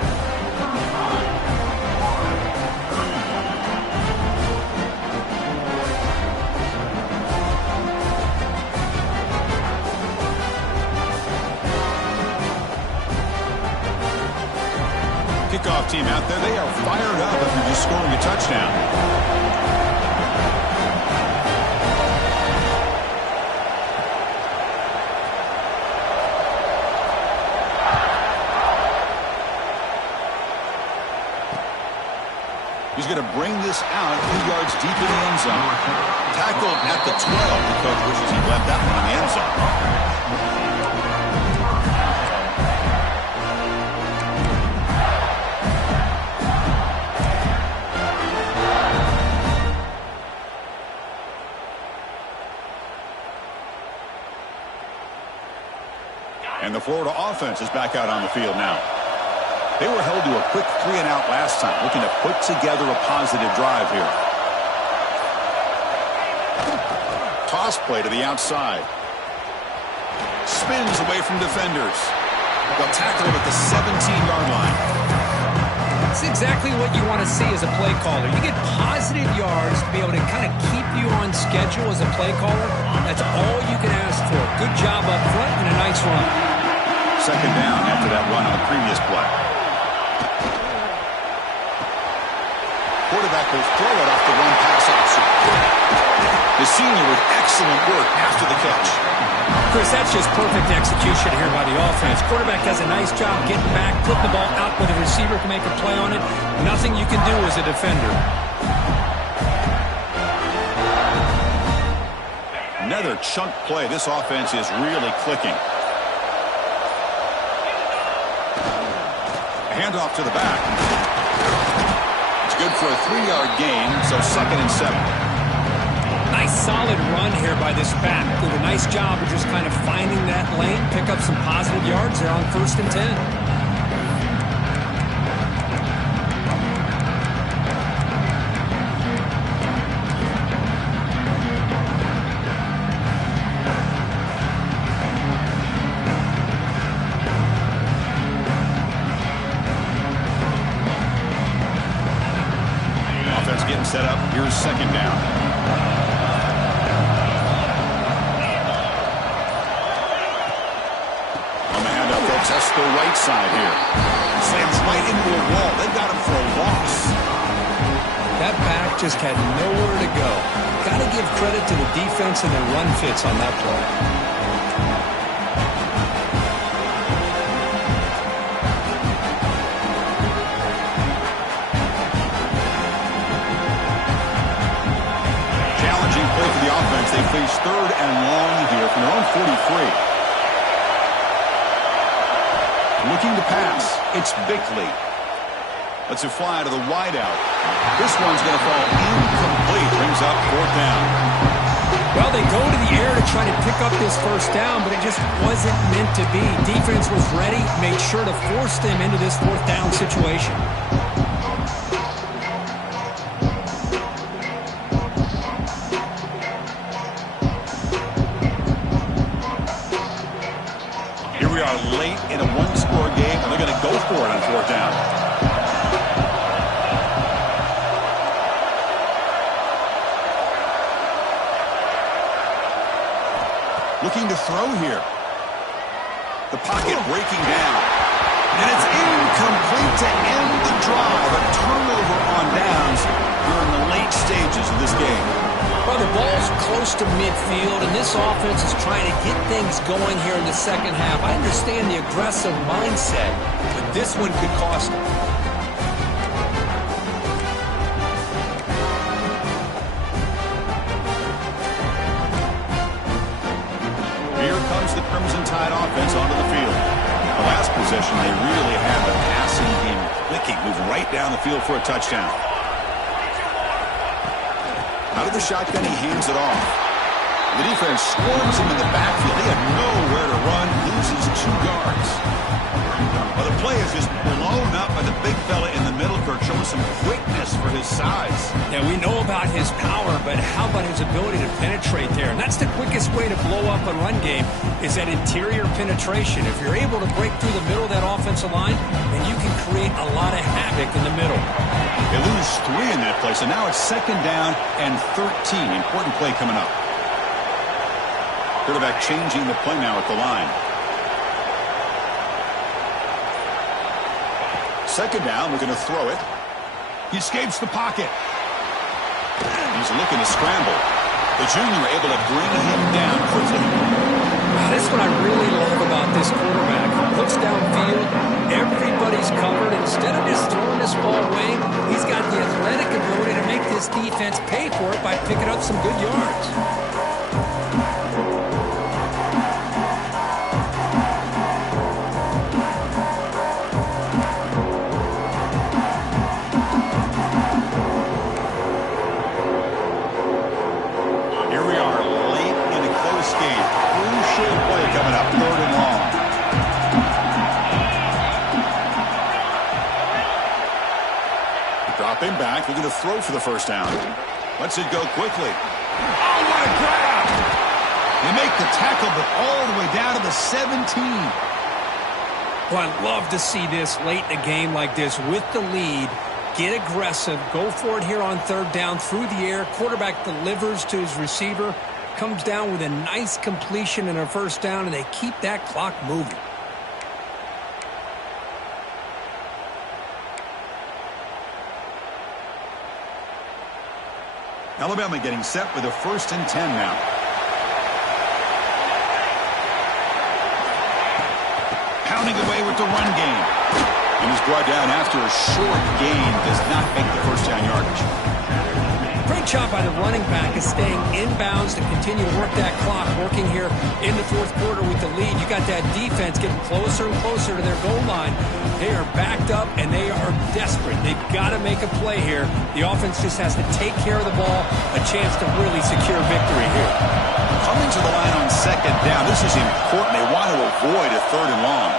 Kickoff team out there. They are fired up after just scoring a touchdown. bring this out 2 yards deep in the end zone. Tackled at the 12. The coach wishes he left that one in the end zone. And the Florida offense is back out on the field now. They were held to a quick 3-and-out last time, looking to put together a positive drive here. Toss play to the outside. Spins away from defenders. They'll tackle him at the 17-yard line. That's exactly what you want to see as a play caller. You get positive yards to be able to kind of keep you on schedule as a play caller. That's all you can ask for. Good job up front and a nice run. Second down after that run on the previous play. Quarterback will throw it off the run pass option. The senior with excellent work after the catch. Chris, that's just perfect execution here by the offense. Quarterback does a nice job getting back, putting the ball out where the receiver can make a play on it. Nothing you can do as a defender. Another chunk play. This offense is really clicking. Handoff to the back. It's good for a 3-yard gain, so 2nd and 7. Nice solid run here by this back. Did a nice job of just kind of finding that lane, pick up some positive yards there on 1st and 10. Set up. Here's 2nd down. On the handoff, they'll test the right side here. Slams right into a wall. They've got him for a loss. That back just had nowhere to go. Got to give credit to the defense and their run fits on that play. For the offense, they face 3rd and long here from their own 43. Looking to pass. It's Bickley. Lets it fly to the wideout. This one's going to fall incomplete. Brings up 4th down. Well, they go to the air to try to pick up this 1st down, but it just wasn't meant to be. Defense was ready, made sure to force them into this 4th down situation. Late in a 1-score game, and they're going to go for it on 4th down. Looking to throw here. The pocket breaking down. And it's incomplete to end the drive. A turnover on downs during the late stages of this game. Well, the ball's close to midfield, and this offense is trying to get things going here in the 2nd half. I understand the aggressive mindset, but this one could cost them. Here comes the Crimson Tide offense onto the field. The last possession, they really had the passing game clicking, moved right down the field for a touchdown. Out of the shotgun, he hands it off. The defense swarms him in the backfield. He had nowhere to run, loses 2 yards. Well, the play is just blown up by the big fella in the middle, Kirk, showing some quickness for his size. Yeah, we know about his power, but how about his ability to penetrate there? And that's the quickest way to blow up a run game, is that interior penetration. If you're able to break through the middle of that offensive line, then you can create a lot of havoc in the middle. They lose 3 in that play, so now it's 2nd down and 13. Important play coming up. Quarterback changing the play now at the line. 2nd down, we're going to throw it. He escapes the pocket. He's looking to scramble. The junior able to bring him down quickly. This is what I really love about this quarterback. Looks downfield, everybody's covered. Instead of just throwing this ball away, he's got the athletic ability to make this defense pay for it by picking up some good yards. Dropping back, looking to throw for the first down. Lets it go quickly. Oh, what a grab! They make the tackle, but all the way down to the 17. Well, I love to see this late in a game like this with the lead. Get aggressive, go for it here on third down through the air. Quarterback delivers to his receiver, comes down with a nice completion and a first down, and they keep that clock moving. Alabama getting set with a 1st and 10 now. Pounding away with the run game. And is brought down after a short gain. Does not make the first down yardage. Great job by the running back is staying inbounds to continue to work that clock, working here in the fourth quarter with the lead. You got that defense getting closer and closer to their goal line. They are backed up, and they are desperate. They've got to make a play here. The offense just has to take care of the ball, a chance to really secure victory here. Coming to the line on second down. This is important. They want to avoid a 3rd and long.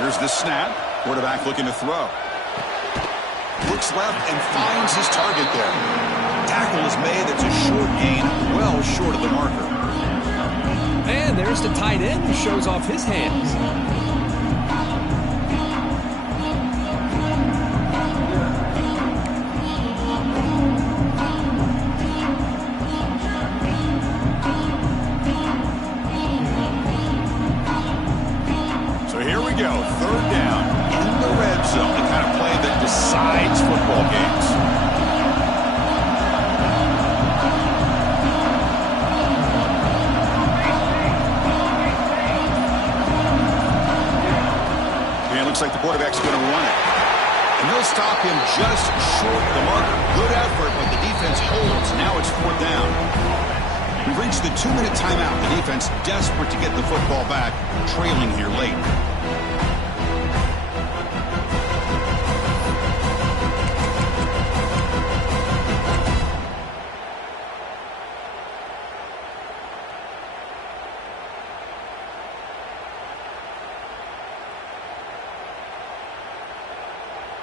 Here's the snap. Quarterback looking to throw. Looks left and finds his target there. Tackle is made. It's a short gain, well short of the marker. And there's the tight end who shows off his hands. Go. 3rd down in the red zone, the kind of play that decides football games. And it looks like the quarterback's going to run it. And they'll stop him just short of the marker. Good effort, but the defense holds. Now it's 4th down. We've reached the 2-minute timeout. The defense desperate to get the football back, trailing here late.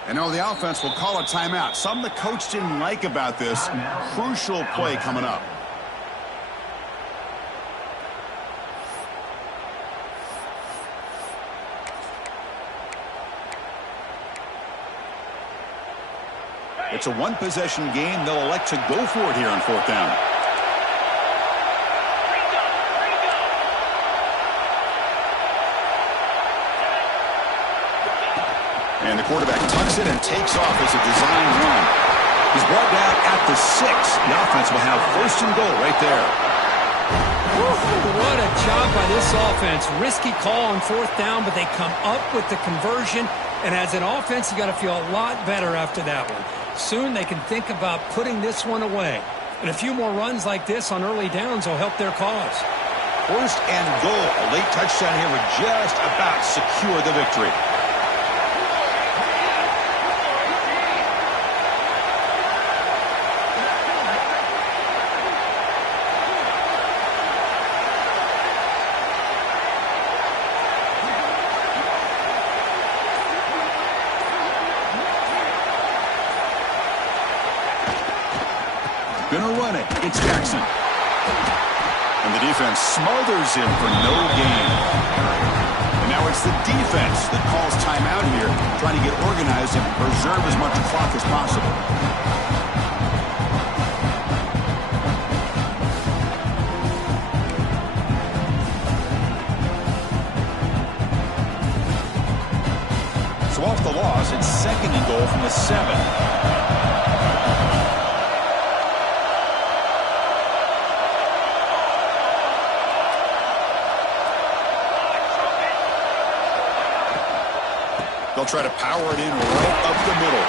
And now the offense will call a timeout. Something the coach didn't like about this. Crucial play coming up. It's a one-possession game. They'll elect to go for it here on 4th down. And the quarterback tucks it and takes off as a design run. He's brought down at the 6. The offense will have 1st and goal right there. What a job by this offense. Risky call on 4th down, but they come up with the conversion. And as an offense, you got to feel a lot better after that one. Soon they can think about putting this one away. And a few more runs like this on early downs will help their cause. 1st and goal. A late touchdown here would just about secure the victory. Gonna run it. It's Jackson. And the defense smothers him for no gain. And now it's the defense that calls timeout here, trying to get organized and preserve as much clock as possible. So So off the loss, it's 2nd and goal from the 7. They'll try to power it in right up the middle.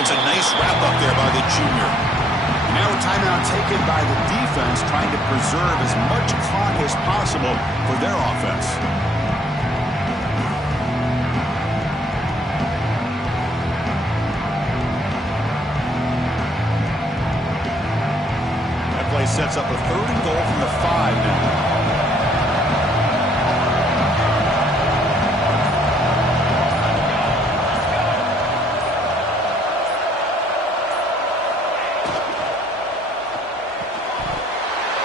It's a nice wrap up there by the junior. Now a timeout taken by the defense, trying to preserve as much clock as possible for their offense. That play sets up a 3rd and goal from the 5 now.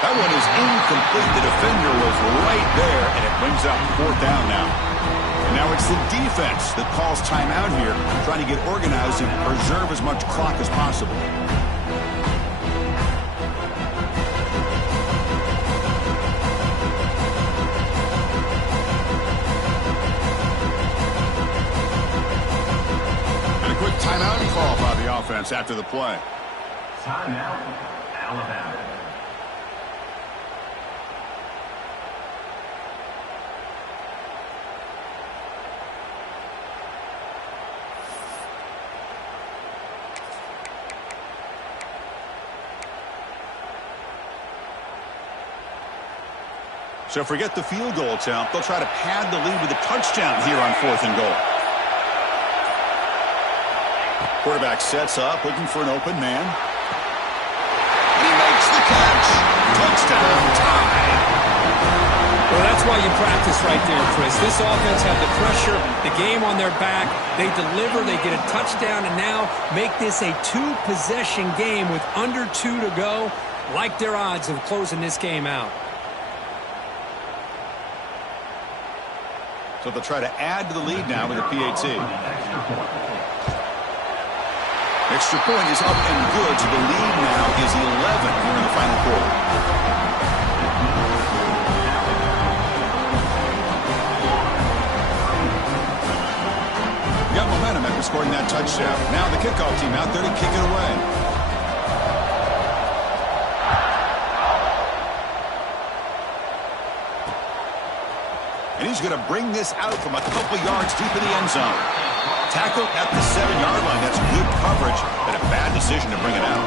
That one is incomplete. The defender was right there, and it brings up 4th down now. And now it's the defense that calls timeout here, trying to get organized and preserve as much clock as possible. And a quick timeout call by the offense after the play. Timeout, Alabama. So forget the field goal attempt. They'll try to pad the lead with a touchdown here on 4th and goal. Quarterback sets up, looking for an open man. And he makes the catch. Touchdown tie. Well, that's why you practice right there, Chris. This offense had the pressure, the game on their back. They deliver, they get a touchdown, and now make this a 2-possession game with under 2 to go. Like their odds of closing this game out. So they'll try to add to the lead now with a PAT. Extra point is up and good, so the lead now is 11 here in the final quarter. Got momentum after scoring that touchdown. Now the kickoff team out there to kick it away. And he's going to bring this out from a couple yards deep in the end zone. Tackle at the 7-yard line. That's good coverage, but a bad decision to bring it out.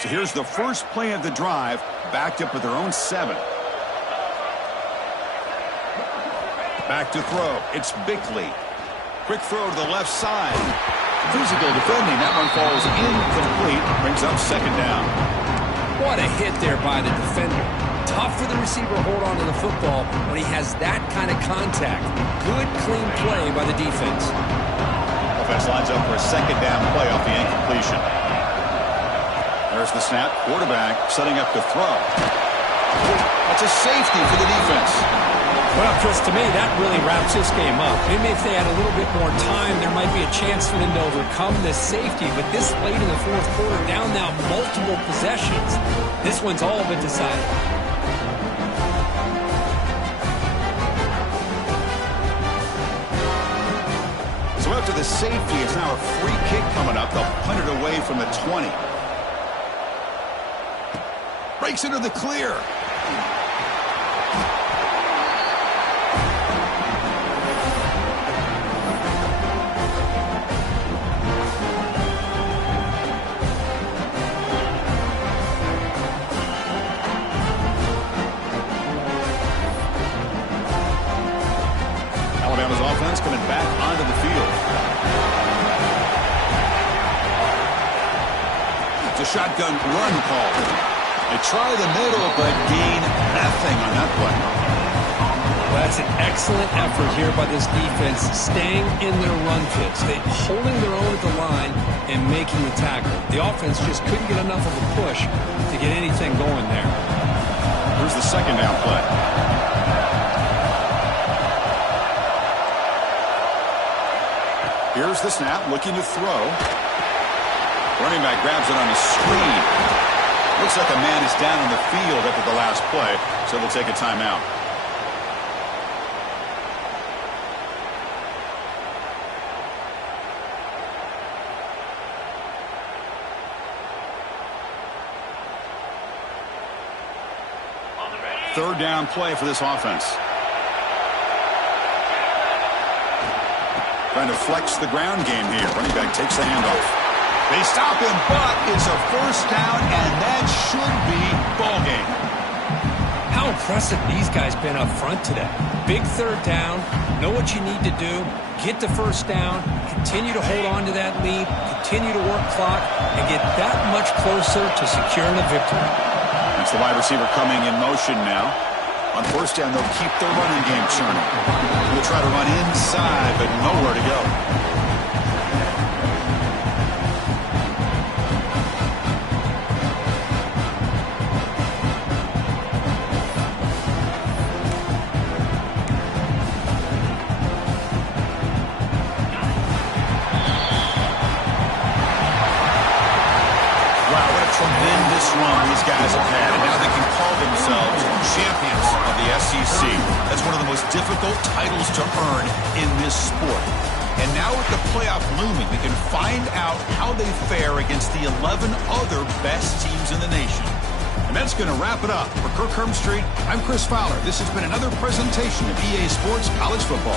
So here's the first play of the drive, backed up with their own 7. Back to throw. It's Bickley. Quick throw to the left side. Physical defending. That one falls incomplete. Brings up 2nd down. What a hit there by the defender. Tough for the receiver to hold on to the football when he has that kind of contact. Good, clean play by the defense. Offense lines up for a 2nd down play off the incompletion. There's the snap. Quarterback setting up to throw. That's a safety for the defense. Well, Chris, to me, that really wraps this game up. Maybe if they had a little bit more time, there might be a chance for them to overcome this safety. But this late in the 4th quarter, down now multiple possessions. This one's all but decided. So after the safety, it's now a free kick coming up. They'll punt it away from the 20. Breaks into the clear. Alabama's offense coming back onto the field. It's a shotgun run call. They try the middle, but gain nothing on that play. Well, that's an excellent effort here by this defense, staying in their run fits. They're holding their own at the line and making the tackle. The offense just couldn't get enough of a push to get anything going there. Here's the 2nd down play. Here's the snap, looking to throw. Running back grabs it on the screen. Looks like a man is down on the field after the last play, so they'll take a timeout. Third down play for this offense. Trying to flex the ground game here. Running back takes the handoff. They stop him, but it's a first down, and that should be ball game. How impressive these guys been up front today. Big third down, know what you need to do, get the first down, continue to hold on to that lead, continue to work clock, and get that much closer to securing a victory. That's the wide receiver coming in motion now. On first down, they'll keep their running game churning. We'll try to run inside, but nowhere to go. Tremendous run these guys have had, and now they can call themselves champions of the SEC. That's one of the most difficult titles to earn in this sport. And now with the playoff looming, we can find out how they fare against the 11 other best teams in the nation. And that's going to wrap it up. For Kirk Hermstreet, I'm Chris Fowler. This has been another presentation of EA Sports College Football.